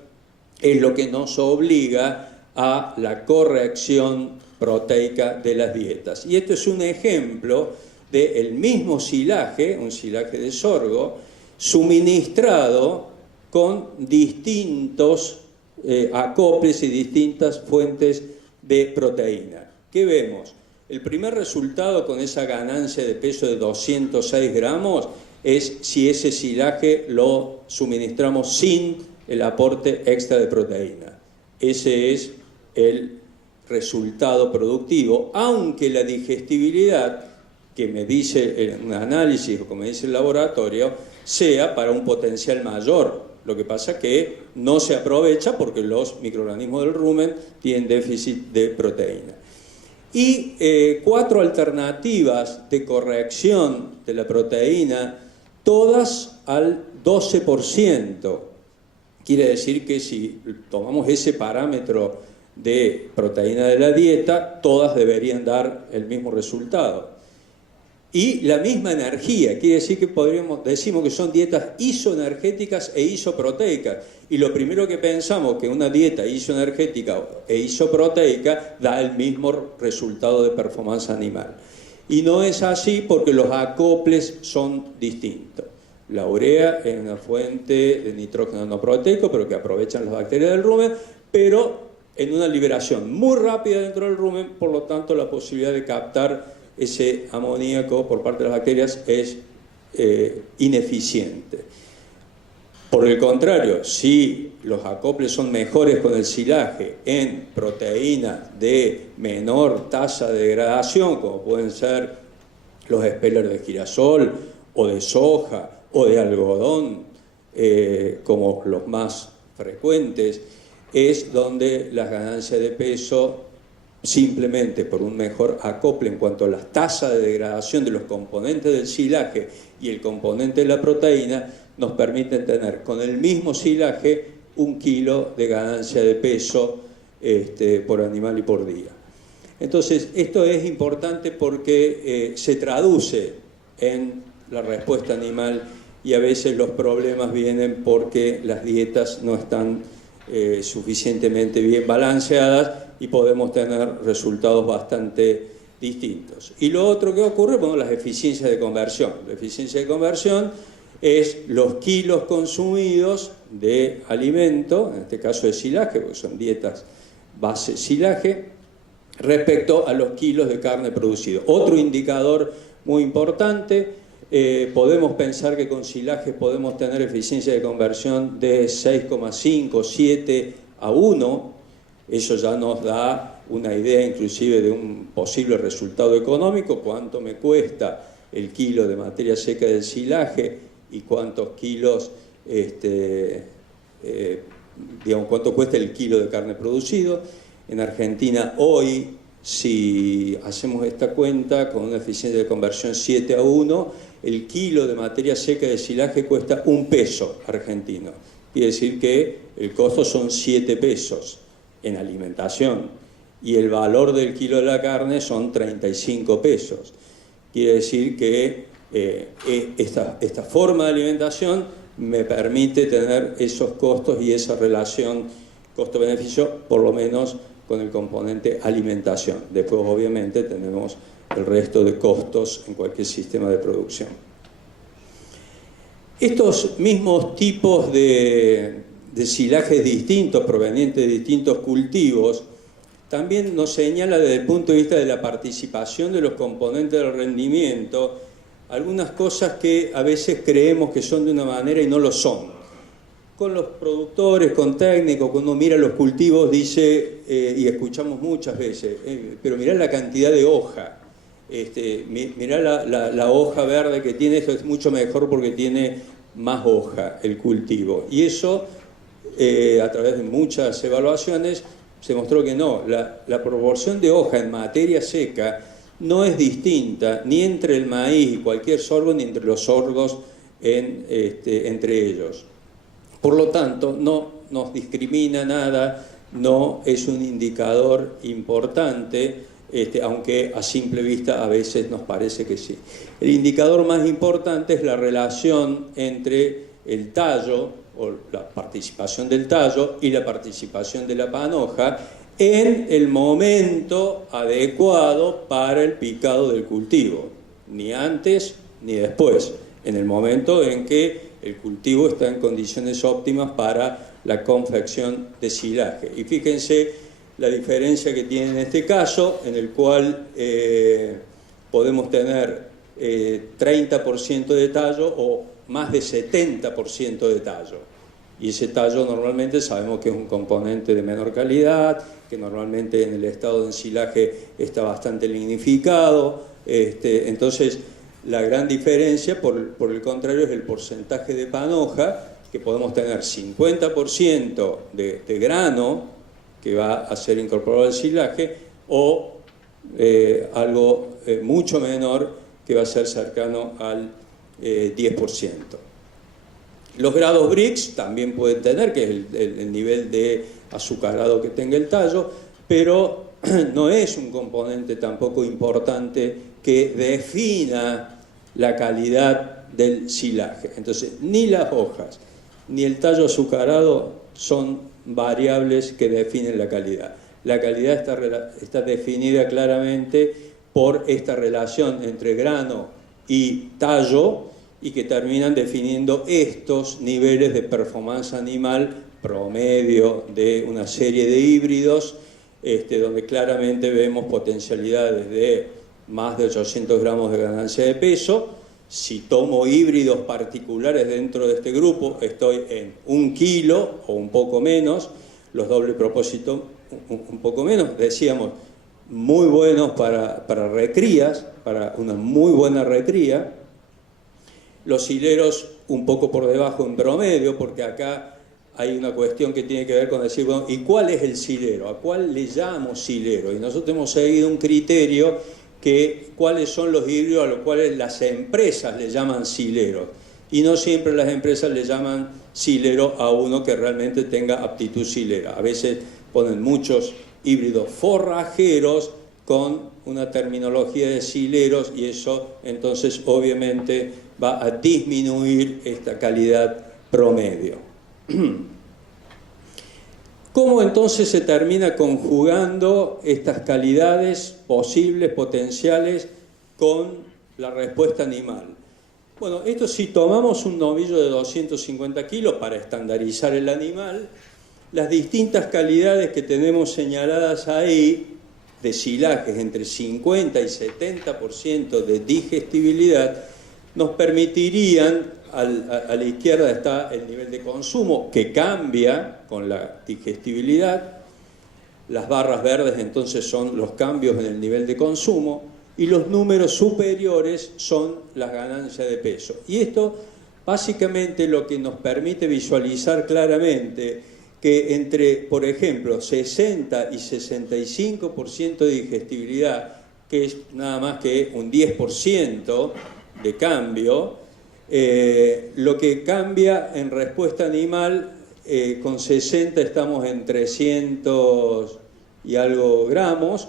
es lo que nos obliga a la corrección proteica de las dietas. Y esto es un ejemplo del mismo silaje, un silaje de sorgo, suministrado con distintos acoples y distintas fuentes de proteína. ¿Qué vemos? El primer resultado con esa ganancia de peso de 206 gramos es si ese silaje lo suministramos sin el aporte extra de proteína. Ese es el resultado productivo, aunque la digestibilidad que me dice un análisis o como me dice el laboratorio sea para un potencial mayor. Lo que pasa que no se aprovecha porque los microorganismos del rumen tienen déficit de proteína. Y 4 alternativas de corrección de la proteína, todas al 12%. Quiere decir que si tomamos ese parámetro de proteína de la dieta, todas deberían dar el mismo resultado. Y la misma energía, quiere decir que decimos que son dietas isoenergéticas e isoproteicas. Y lo primero que pensamos que una dieta isoenergética e isoproteica da el mismo resultado de performance animal. Y no es así porque los acoples son distintos. La urea es una fuente de nitrógeno no proteico, pero que aprovechan las bacterias del rumen, pero en una liberación muy rápida dentro del rumen, por lo tanto la posibilidad de captar ese amoníaco por parte de las bacterias es ineficiente. Por el contrario, si los acoples son mejores con el silaje en proteínas de menor tasa de degradación, como pueden ser los espelers de girasol o de soja o de algodón, como los más frecuentes, es donde las ganancias de peso simplemente por un mejor acople en cuanto a las tasas de degradación de los componentes del silaje y el componente de la proteína, nos permiten tener con el mismo silaje 1 kilo de ganancia de peso por animal y por día. Entonces, esto es importante porque se traduce en la respuesta animal y a veces los problemas vienen porque las dietas no están suficientemente bien balanceadas y podemos tener resultados bastante distintos. Y lo otro que ocurre, bueno, las eficiencias de conversión. La eficiencia de conversión es los kilos consumidos de alimento, en este caso de silaje, porque son dietas base silaje, respecto a los kilos de carne producidos. Otro indicador muy importante, podemos pensar que con silaje podemos tener eficiencia de conversión de 6,5, 7 a 1. Eso ya nos da una idea inclusive de un posible resultado económico, cuánto me cuesta el kilo de materia seca del silaje y cuántos kilos, digamos, cuánto cuesta el kilo de carne producido. En Argentina hoy, si hacemos esta cuenta con una eficiencia de conversión 7 a 1, el kilo de materia seca de silaje cuesta 1 peso argentino. Quiere decir que el costo son 7 pesos en alimentación y el valor del kilo de la carne son 35 pesos. Quiere decir que esta forma de alimentación me permite tener esos costos y esa relación costo-beneficio, por lo menos con el componente alimentación. Después, obviamente, tenemos el resto de costos en cualquier sistema de producción. Estos mismos tipos de silajes distintos, provenientes de distintos cultivos, también nos señala desde el punto de vista de la participación de los componentes del rendimiento algunas cosas que a veces creemos que son de una manera y no lo son. Con los productores, con técnicos, cuando uno mira los cultivos dice, y escuchamos muchas veces, pero mirá la cantidad de hoja, mirá la hoja verde que tiene, esto es mucho mejor porque tiene más hoja el cultivo. Y eso, a través de muchas evaluaciones, se mostró que no, la proporción de hoja en materia seca no es distinta ni entre el maíz y cualquier sorgo, ni entre los sorgos entre ellos. Por lo tanto, no nos discrimina nada, no es un indicador importante, aunque a simple vista a veces nos parece que sí. El indicador más importante es la relación entre el tallo, o la participación del tallo, y la participación de la panoja en el momento adecuado para el picado del cultivo, ni antes ni después, en el momento en que el cultivo está en condiciones óptimas para la confección de silaje. Y fíjense la diferencia que tiene en este caso, en el cual podemos tener 30% de tallo o más de 70% de tallo. Y ese tallo normalmente sabemos que es un componente de menor calidad, que normalmente en el estado de ensilaje está bastante lignificado. Entonces, la gran diferencia, por el contrario, es el porcentaje de panoja, que podemos tener 50% de grano que va a ser incorporado al silaje, o algo mucho menor que va a ser cercano al 10%. Los grados Brix también pueden tener, que es el nivel de azucarado que tenga el tallo, pero no es un componente tampoco importante que defina la calidad del silaje. Entonces, ni las hojas ni el tallo azucarado son variables que definen la calidad. La calidad está definida claramente por esta relación entre grano y tallo, y que terminan definiendo estos niveles de performance animal promedio de una serie de híbridos, donde claramente vemos potencialidades de más de 800 gramos de ganancia de peso. Si tomo híbridos particulares dentro de este grupo, estoy en 1 kilo o un poco menos, los doble propósito un poco menos, decíamos, muy buenos para recrías, para una muy buena recría. Los hileros un poco por debajo en promedio, porque acá hay una cuestión que tiene que ver con decir, bueno, ¿y cuál es el silero? ¿A cuál le llamo silero? Y nosotros hemos seguido un criterio que cuáles son los híbridos a los cuales las empresas le llaman sileros. Y no siempre las empresas le llaman silero a uno que realmente tenga aptitud silera. A veces ponen muchos híbridos forrajeros con una terminología de sileros, y eso entonces obviamente va a disminuir esta calidad promedio. ¿Cómo entonces se termina conjugando estas calidades posibles, potenciales, con la respuesta animal? Bueno, esto si tomamos un novillo de 250 kilos para estandarizar el animal, las distintas calidades que tenemos señaladas ahí, de silajes entre 50 y 70% de digestibilidad, nos permitirían, a la izquierda está el nivel de consumo, que cambia con la digestibilidad. Las barras verdes entonces son los cambios en el nivel de consumo, y los números superiores son las ganancias de peso. Y esto básicamente lo que nos permite visualizar claramente que entre, por ejemplo, 60 y 65% de digestibilidad, que es nada más que un 10% de cambio, lo que cambia en respuesta animal, con 60 estamos en 300 y algo gramos,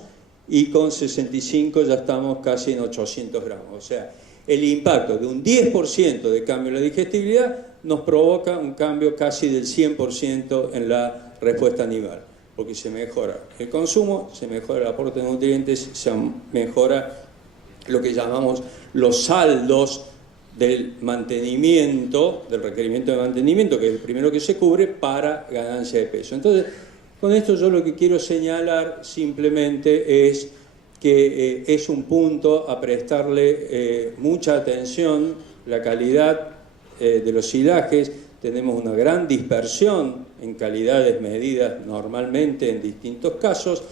y con 65 ya estamos casi en 800 gramos. O sea, el impacto de un 10% de cambio en la digestibilidad nos provoca un cambio casi del 100% en la respuesta animal, porque se mejora el consumo, se mejora el aporte de nutrientes, se mejora lo que llamamos los saldos del mantenimiento, del requerimiento de mantenimiento, que es el primero que se cubre para ganancia de peso. Entonces, con esto yo lo que quiero señalar simplemente es que es un punto a prestarle mucha atención, la calidad de los silajes. Tenemos una gran dispersión en calidades medidas normalmente en distintos casos,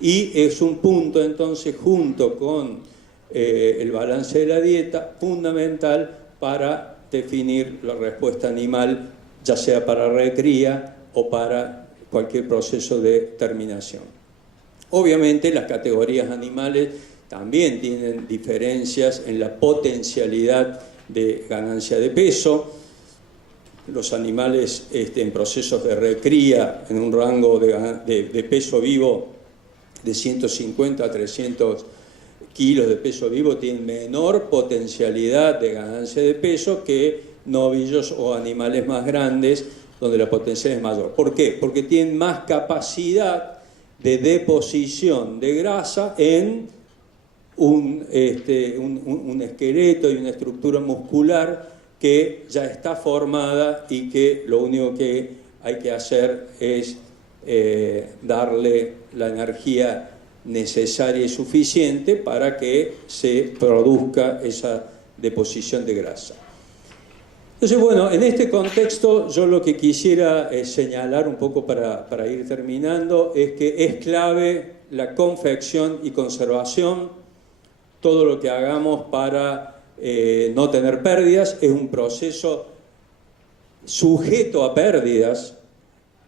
y es un punto entonces, junto con el balance de la dieta, fundamental para definir la respuesta animal, ya sea para recría o para cualquier proceso de terminación. Obviamente las categorías animales también tienen diferencias en la potencialidad de ganancia de peso. Los animales en procesos de recría, en un rango de peso vivo de 150 a 300 kilos de peso vivo, tienen menor potencialidad de ganancia de peso que novillos o animales más grandes, donde la potencialidad es mayor. ¿Por qué? Porque tienen más capacidad de deposición de grasa en un esqueleto y una estructura muscular que ya está formada, y que lo único que hay que hacer es darle la energía necesaria y suficiente para que se produzca esa deposición de grasa. Entonces, bueno, en este contexto yo lo que quisiera señalar un poco para ir terminando es que es clave la confección y conservación. Todo lo que hagamos para no tener pérdidas es un proceso sujeto a pérdidas,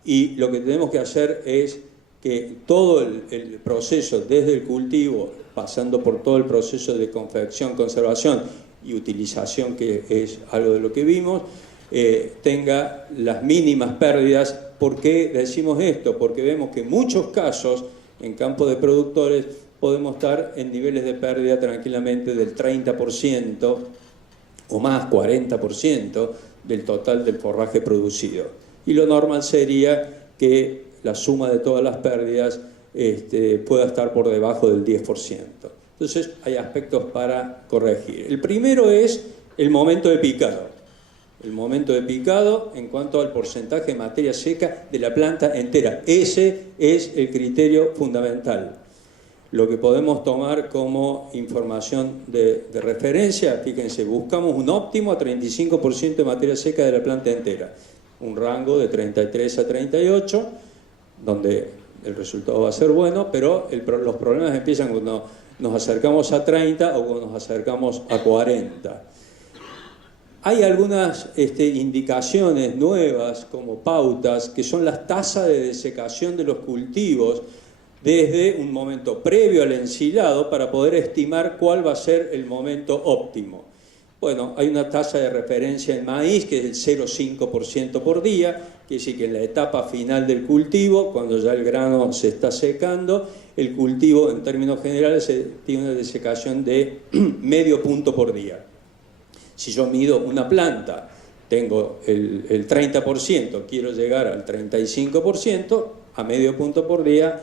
y lo que tenemos que hacer es que todo el proceso, desde el cultivo, pasando por todo el proceso de confección, conservación y utilización, que es algo de lo que vimos, tenga las mínimas pérdidas. ¿Por qué decimos esto? Porque vemos que en muchos casos, en campos de productores, podemos estar en niveles de pérdida tranquilamente del 30% o más, 40% del total del forraje producido. Y lo normal sería que la suma de todas las pérdidas pueda estar por debajo del 10%. Entonces hay aspectos para corregir. El primero es el momento de picado. El momento de picado en cuanto al porcentaje de materia seca de la planta entera. Ese es el criterio fundamental. Lo que podemos tomar como información de referencia, fíjense, buscamos un óptimo a 35% de materia seca de la planta entera. Un rango de 33 a 38, donde el resultado va a ser bueno, pero los problemas empiezan cuando nos acercamos a 30 o cuando nos acercamos a 40. Hay algunas indicaciones nuevas como pautas, que son las tasas de desecación de los cultivos desde un momento previo al ensilado, para poder estimar cuál va a ser el momento óptimo. Bueno, hay una tasa de referencia en maíz que es el 0,5% por día, quiere decir que en la etapa final del cultivo, cuando ya el grano se está secando, el cultivo en términos generales tiene una desecación de medio punto por día. Si yo mido una planta, tengo el 30%, quiero llegar al 35%, a medio punto por día,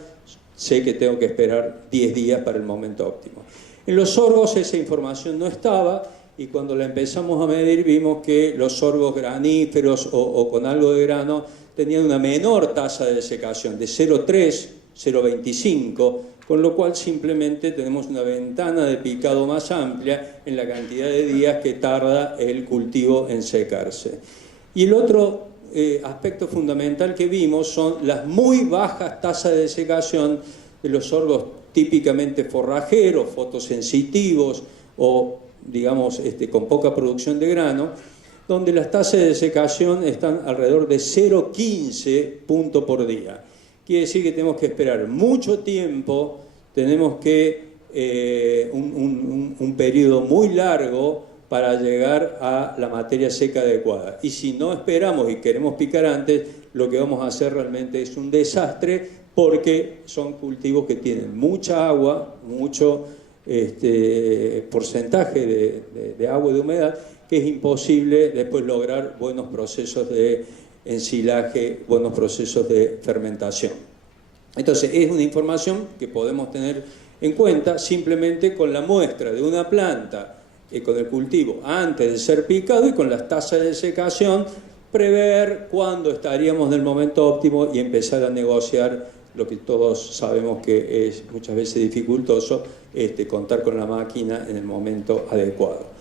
sé que tengo que esperar 10 días para el momento óptimo. En los sorgos esa información no estaba, y cuando la empezamos a medir vimos que los sorgos graníferos o con algo de grano tenían una menor tasa de desecación, de 0,3, 0,25, con lo cual simplemente tenemos una ventana de picado más amplia en la cantidad de días que tarda el cultivo en secarse. Y el otro aspecto fundamental que vimos son las muy bajas tasas de desecación de los sorgos típicamente forrajeros, fotosensitivos o digamos con poca producción de grano, donde las tasas de desecación están alrededor de 0,15 puntos por día. Quiere decir que tenemos que esperar mucho tiempo, tenemos que un periodo muy largo para llegar a la materia seca adecuada. Y si no esperamos y queremos picar antes, lo que vamos a hacer realmente es un desastre, porque son cultivos que tienen mucha agua, mucho porcentaje de agua y de humedad, que es imposible después lograr buenos procesos de ensilaje, buenos procesos de fermentación. Entonces es una información que podemos tener en cuenta simplemente con la muestra de una planta, con el cultivo antes de ser picado y con las tasas de desecación, prever cuándo estaríamos en el momento óptimo y empezar a negociar lo que todos sabemos que es muchas veces dificultoso, contar con la máquina en el momento adecuado.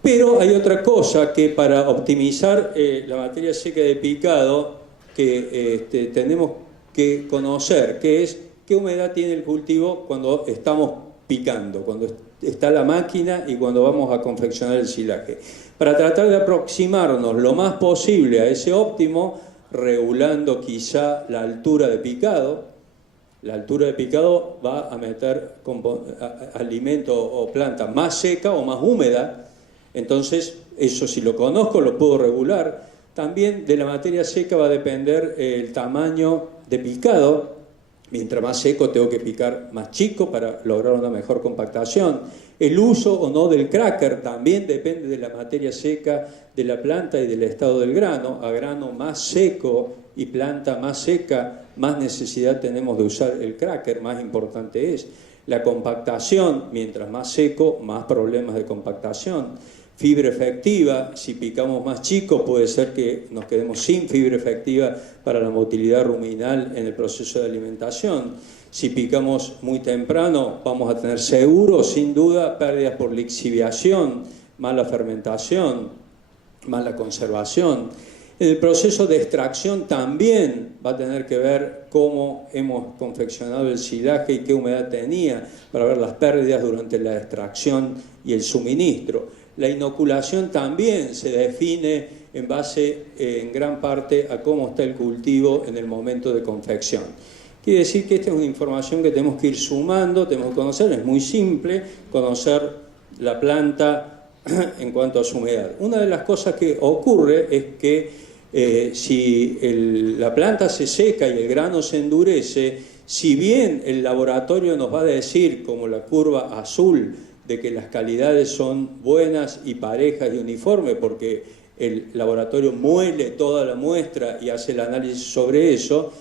Pero hay otra cosa que para optimizar la materia seca de picado que tenemos que conocer, que es qué humedad tiene el cultivo cuando estamos picando, cuando está la máquina y cuando vamos a confeccionar el silaje. Para tratar de aproximarnos lo más posible a ese óptimo, regulando quizá la altura de picado. La altura de picado va a meter alimento o planta más seca o más húmeda. Entonces, eso si lo conozco, lo puedo regular. También de la materia seca va a depender el tamaño de picado. Mientras más seco tengo que picar más chico para lograr una mejor compactación. El uso o no del cracker también depende de la materia seca de la planta y del estado del grano. A grano más seco y planta más seca, más necesidad tenemos de usar el cracker, más importante es. La compactación, mientras más seco, más problemas de compactación. Fibra efectiva, si picamos más chico puede ser que nos quedemos sin fibra efectiva para la motilidad ruminal en el proceso de alimentación. Si picamos muy temprano vamos a tener seguro, sin duda, pérdidas por lixiviación, mala fermentación, mala conservación. En el proceso de extracción también va a tener que ver cómo hemos confeccionado el silaje y qué humedad tenía para ver las pérdidas durante la extracción y el suministro. La inoculación también se define en base en gran parte a cómo está el cultivo en el momento de confección. Quiere decir que esta es una información que tenemos que ir sumando, tenemos que conocer, es muy simple conocer la planta en cuanto a su humedad. Una de las cosas que ocurre es que si la planta se seca y el grano se endurece, si bien el laboratorio nos va a decir, como la curva azul, de que las calidades son buenas y parejas y uniformes, porque el laboratorio muele toda la muestra y hace el análisis sobre eso,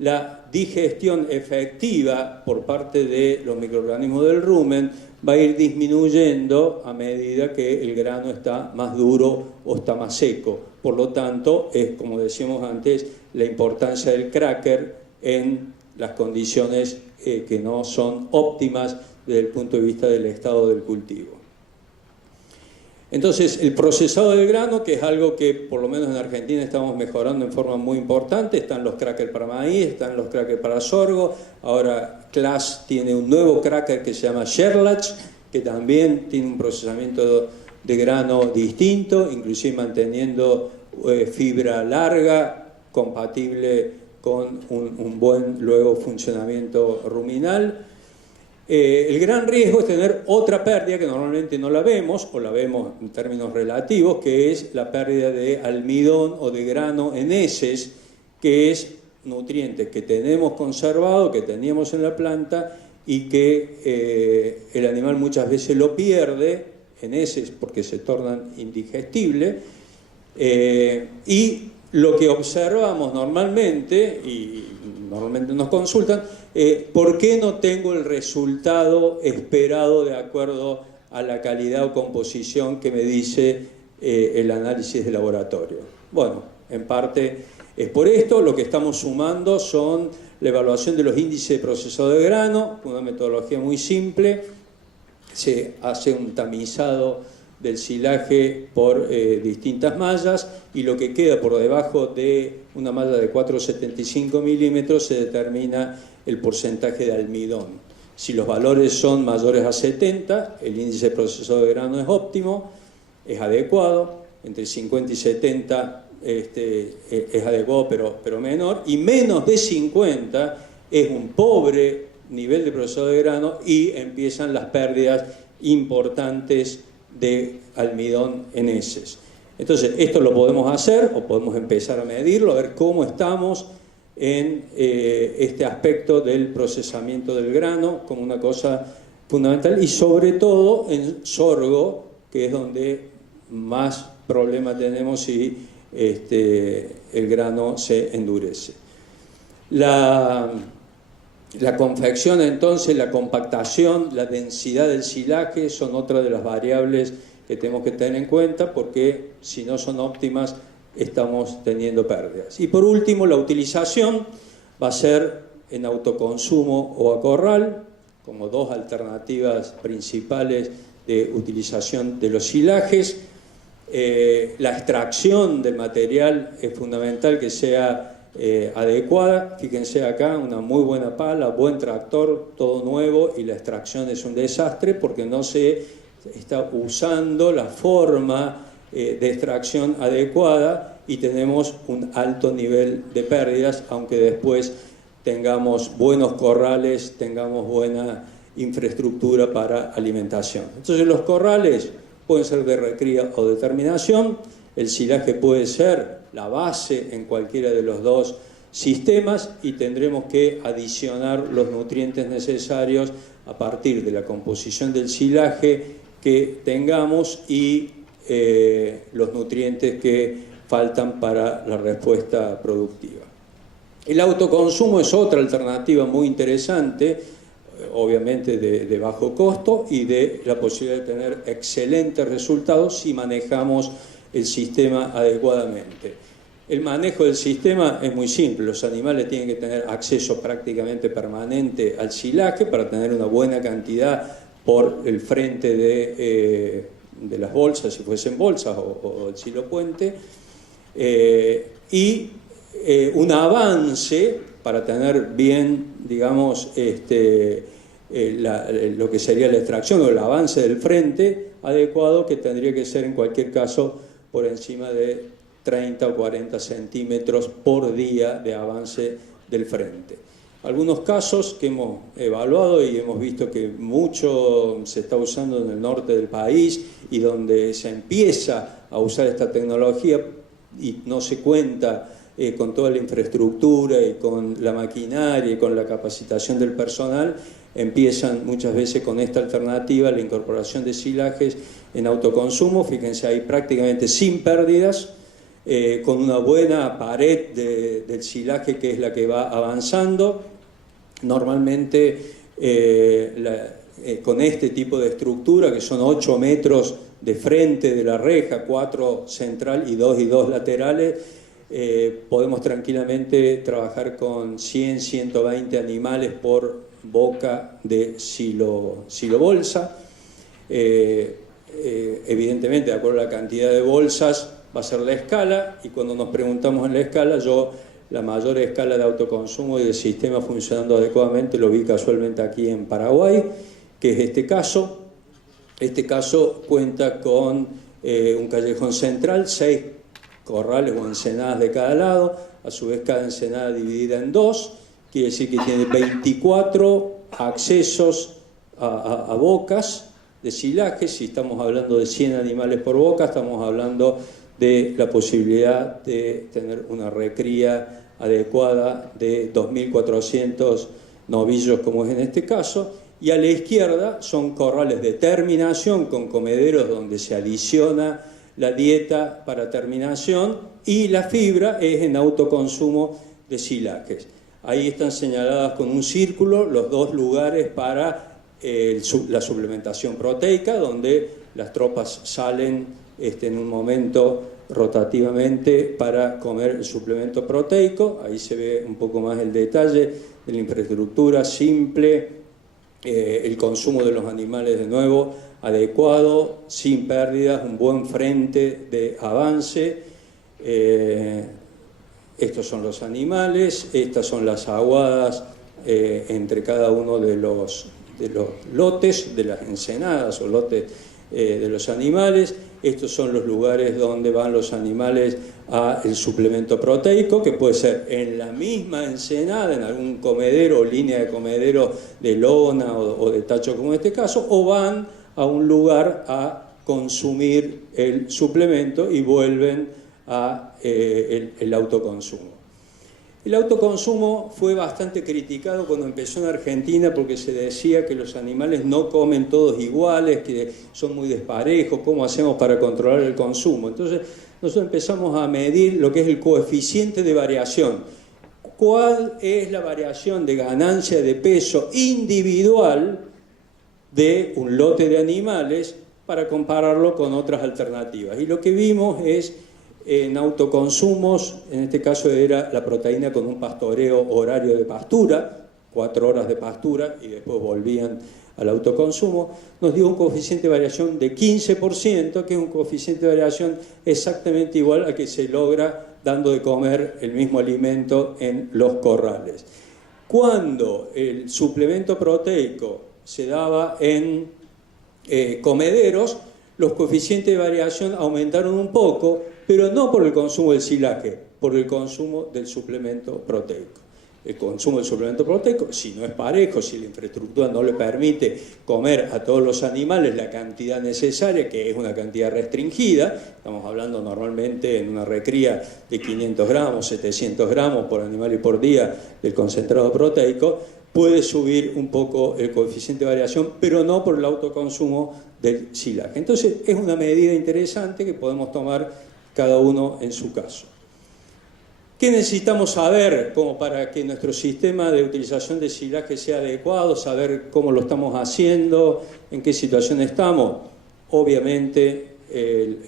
la digestión efectiva por parte de los microorganismos del rumen va a ir disminuyendo a medida que el grano está más duro o está más seco. Por lo tanto, es, como decíamos antes, la importancia del cracker en las condiciones que no son óptimas desde el punto de vista del estado del cultivo. Entonces, el procesado del grano, que es algo que por lo menos en Argentina estamos mejorando en forma muy importante, están los crackers para maíz, están los crackers para sorgo, ahora Claas tiene un nuevo cracker que se llama Sherlach, que también tiene un procesamiento de grano distinto, inclusive manteniendo fibra larga, compatible con un buen luego funcionamiento ruminal. El gran riesgo es tener otra pérdida que normalmente no la vemos, o la vemos en términos relativos, que es la pérdida de almidón o de grano en heces, que es nutriente que tenemos conservado, que teníamos en la planta y que el animal muchas veces lo pierde en heces porque se tornan indigestibles. Y lo que observamos normalmente, y normalmente nos consultan, ¿por qué no tengo el resultado esperado de acuerdo a la calidad o composición que me dice el análisis de laboratorio? Bueno, en parte es por esto. Lo que estamos sumando son la evaluación de los índices de procesado de grano, una metodología muy simple. Se hace un tamizado del silaje por distintas mallas, y lo que queda por debajo de una malla de 4,75 milímetros se determina el porcentaje de almidón. Si los valores son mayores a 70, el índice de procesado de grano es óptimo, es adecuado. Entre 50 y 70 es adecuado pero menor, y menos de 50 es un pobre nivel de procesado de grano y empiezan las pérdidas importantes de almidón en heces. Entonces, esto lo podemos hacer o podemos empezar a medirlo, a ver cómo estamos en este aspecto del procesamiento del grano como una cosa fundamental, y sobre todo en sorgo, que es donde más problemas tenemos si el grano se endurece. La confección, entonces, la compactación, la densidad del silaje son otra de las variables que tenemos que tener en cuenta, porque si no son óptimas estamos teniendo pérdidas. Y por último, la utilización va a ser en autoconsumo o a corral, como dos alternativas principales de utilización de los silajes. La extracción del material es fundamental que sea adecuada. Fíjense acá, una muy buena pala, buen tractor, todo nuevo, y la extracción es un desastre porque no se está usando la forma de extracción adecuada, y tenemos un alto nivel de pérdidas, aunque después tengamos buenos corrales, tengamos buena infraestructura para alimentación. Entonces, los corrales pueden ser de recría o de terminación. El silaje puede ser la base en cualquiera de los dos sistemas, y tendremos que adicionar los nutrientes necesarios a partir de la composición del silaje que tengamos y los nutrientes que faltan para la respuesta productiva. El autoconsumo es otra alternativa muy interesante, obviamente de bajo costo y de la posibilidad de tener excelentes resultados si manejamos el sistema adecuadamente. El manejo del sistema es muy simple. Los animales tienen que tener acceso prácticamente permanente al silaje para tener una buena cantidad por el frente de las bolsas, si fuesen bolsas, o el silopuente, y un avance para tener bien, digamos, lo que sería la extracción o el avance del frente adecuado, que tendría que ser en cualquier caso por encima de 30 o 40 centímetros por día de avance del frente. Algunos casos que hemos evaluado y hemos visto que mucho se está usando en el norte del país, y donde se empieza a usar esta tecnología y no se cuenta con toda la infraestructura y con la maquinaria y con la capacitación del personal, empiezan muchas veces con esta alternativa, la incorporación de silajes en autoconsumo. Fíjense ahí, prácticamente sin pérdidas, con una buena pared del silaje, que es la que va avanzando. Normalmente con este tipo de estructura, que son 8 metros de frente de la reja, 4 central y 2 laterales, podemos tranquilamente trabajar con 100, 120 animales por boca de silobolsa. Evidentemente, de acuerdo a la cantidad de bolsas, va a ser la escala, y cuando nos preguntamos en la escala, la mayor escala de autoconsumo y del sistema funcionando adecuadamente lo vi casualmente aquí en Paraguay, que es este caso. Este caso cuenta con un callejón central, 6 corrales o ensenadas de cada lado, a su vez cada ensenada dividida en 2, quiere decir que tiene 24 accesos a bocas de silaje. Si estamos hablando de 100 animales por boca, estamos hablando de la posibilidad de tener una recría adecuada de 2.400 novillos, como es en este caso, y a la izquierda son corrales de terminación con comederos donde se adiciona la dieta para terminación, y la fibra es en autoconsumo de silajes. Ahí están señaladas con un círculo los dos lugares para la suplementación proteica, donde las tropas salen en un momento rotativamente para comer el suplemento proteico. Ahí se ve un poco más el detalle de la infraestructura simple, el consumo de los animales de nuevo adecuado, sin pérdidas, un buen frente de avance. Estos son los animales, estas son las aguadas entre cada uno de los lotes, de las ensenadas o lotes de los animales. Estos son los lugares donde van los animales al suplemento proteico, que puede ser en la misma ensenada, en algún comedero o línea de comedero de lona o de tacho como en este caso, o van a un lugar a consumir el suplemento y vuelven a el autoconsumo. El autoconsumo fue bastante criticado cuando empezó en Argentina, porque se decía que los animales no comen todos iguales, que son muy desparejos, ¿cómo hacemos para controlar el consumo? Entonces nosotros empezamos a medir lo que es el coeficiente de variación. ¿Cuál es la variación de ganancia de peso individual de un lote de animales para compararlo con otras alternativas? Y lo que vimos es, en autoconsumos, en este caso era la proteína con un pastoreo horario de pastura, 4 horas de pastura y después volvían al autoconsumo, nos dio un coeficiente de variación de 15%, que es un coeficiente de variación exactamente igual al que se logra dando de comer el mismo alimento en los corrales. Cuando el suplemento proteico se daba en comederos, los coeficientes de variación aumentaron un poco, pero no por el consumo del silaje, por el consumo del suplemento proteico. El consumo del suplemento proteico, si no es parejo, si la infraestructura no le permite comer a todos los animales la cantidad necesaria, que es una cantidad restringida, estamos hablando normalmente en una recría de 500 gramos, 700 gramos por animal y por día del concentrado proteico, puede subir un poco el coeficiente de variación, pero no por el autoconsumo del silaje. Entonces es una medida interesante que podemos tomar cada uno en su caso. ¿Qué necesitamos saber como para que nuestro sistema de utilización de silaje sea adecuado? Saber cómo lo estamos haciendo, en qué situación estamos. Obviamente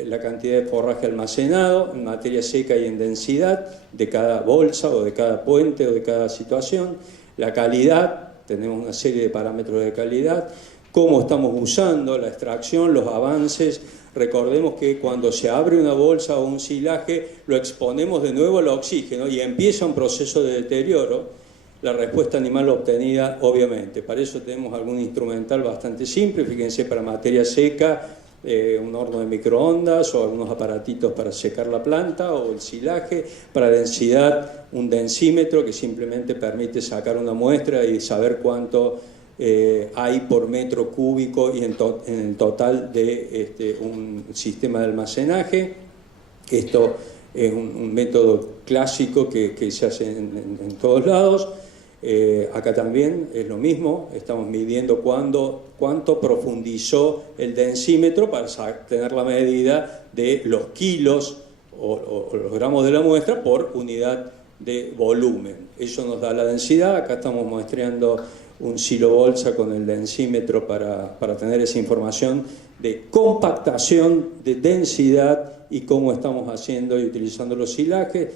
la cantidad de forraje almacenado en materia seca y en densidad de cada bolsa o de cada puente o de cada situación. La calidad, tenemos una serie de parámetros de calidad. Cómo estamos usando la extracción, los avances. Recordemos que cuando se abre una bolsa o un silaje, lo exponemos de nuevo al oxígeno y empieza un proceso de deterioro. La respuesta animal obtenida, obviamente. Para eso tenemos algún instrumental bastante simple. Fíjense, para materia seca, un horno de microondas o algunos aparatitos para secar la planta o el silaje. Para densidad, un densímetro que simplemente permite sacar una muestra y saber cuánto hay por metro cúbico y en el total de un sistema de almacenaje. Esto es un método clásico que se hace en todos lados. Acá también es lo mismo, estamos midiendo cuánto profundizó el densímetro para tener la medida de los kilos o los gramos de la muestra por unidad de volumen. Eso nos da la densidad. Acá estamos muestreando un silobolsa con el densímetro para tener esa información de compactación, de densidad y cómo estamos haciendo y utilizando los silajes.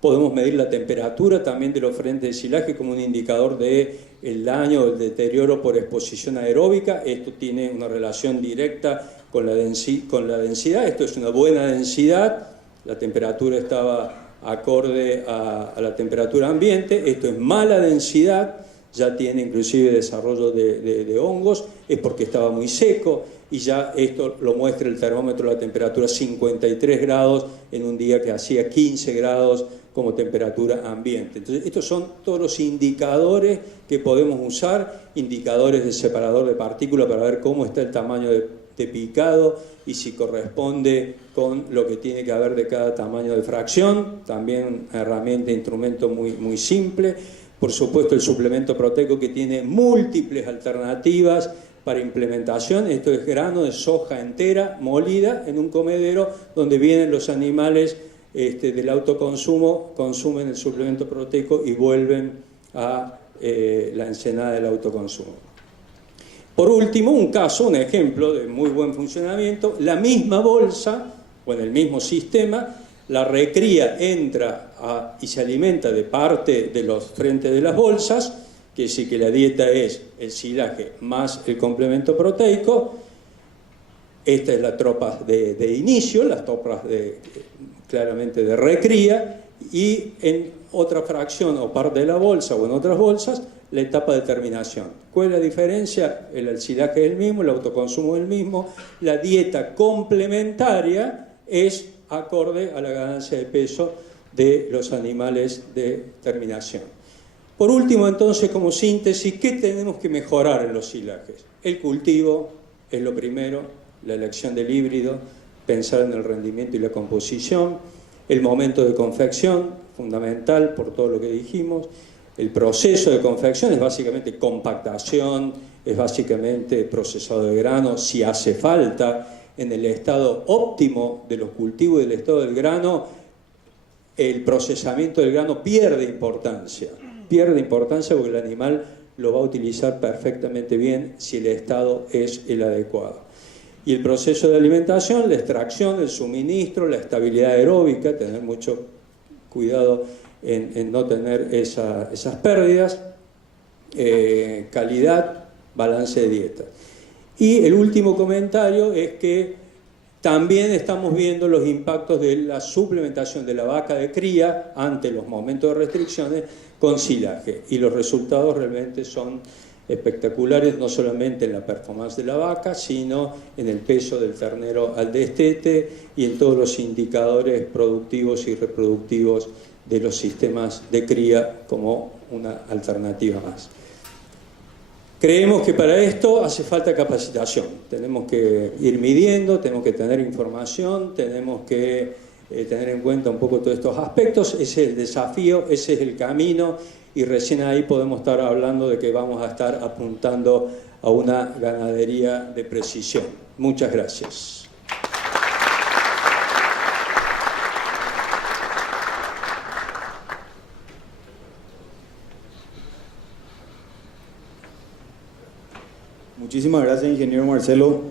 Podemos medir la temperatura también de los frentes de silaje como un indicador del daño o el deterioro por exposición aeróbica. Esto tiene una relación directa con la densidad. Esto es una buena densidad. La temperatura estaba acorde a la temperatura ambiente. Esto es mala densidad. Ya tiene inclusive desarrollo de hongos, es porque estaba muy seco, y ya esto lo muestra el termómetro, la temperatura 53 grados en un día que hacía 15 grados como temperatura ambiente. Entonces, estos son todos los indicadores que podemos usar, indicadores de separador de partículas para ver cómo está el tamaño de picado y si corresponde con lo que tiene que haber de cada tamaño de fracción. También una herramienta, instrumento muy simple. Por supuesto, el suplemento proteico, que tiene múltiples alternativas para implementación. Esto es grano de soja entera, molida en un comedero, donde vienen los animales del autoconsumo, consumen el suplemento proteico y vuelven a la ensenada del autoconsumo. Por último, un ejemplo de muy buen funcionamiento: la misma bolsa, o en el mismo sistema, la recría entra y se alimenta de parte de los frentes de las bolsas, que es decir que la dieta es el silaje más el complemento proteico. Esta es la tropa de inicio, las tropas claramente de recría, y en otra fracción o parte de la bolsa o en otras bolsas la etapa de terminación. ¿Cuál es la diferencia? El silaje es el mismo, el autoconsumo es el mismo, la dieta complementaria es acorde a la ganancia de peso de los animales de terminación. Por último, entonces, como síntesis, ¿qué tenemos que mejorar en los silajes? El cultivo es lo primero, la elección del híbrido, pensar en el rendimiento y la composición, el momento de confección, fundamental por todo lo que dijimos. El proceso de confección es básicamente compactación, es básicamente procesado de grano, si hace falta. En el estado óptimo de los cultivos y del estado del grano, el procesamiento del grano pierde importancia porque el animal lo va a utilizar perfectamente bien si el estado es el adecuado. Y el proceso de alimentación, la extracción, el suministro, la estabilidad aeróbica, tener mucho cuidado en no tener esas pérdidas, calidad, balance de dieta. Y el último comentario es que también estamos viendo los impactos de la suplementación de la vaca de cría ante los momentos de restricciones con silaje, y los resultados realmente son espectaculares, no solamente en la performance de la vaca, sino en el peso del ternero al destete y en todos los indicadores productivos y reproductivos de los sistemas de cría como una alternativa más. Creemos que para esto hace falta capacitación, tenemos que ir midiendo, tenemos que tener información, tenemos que tener en cuenta un poco todos estos aspectos. Ese es el desafío, ese es el camino, y recién ahí podemos estar hablando de que vamos a estar apuntando a una ganadería de precisión. Muchas gracias. Muchísimas gracias, ingeniero Marcelo.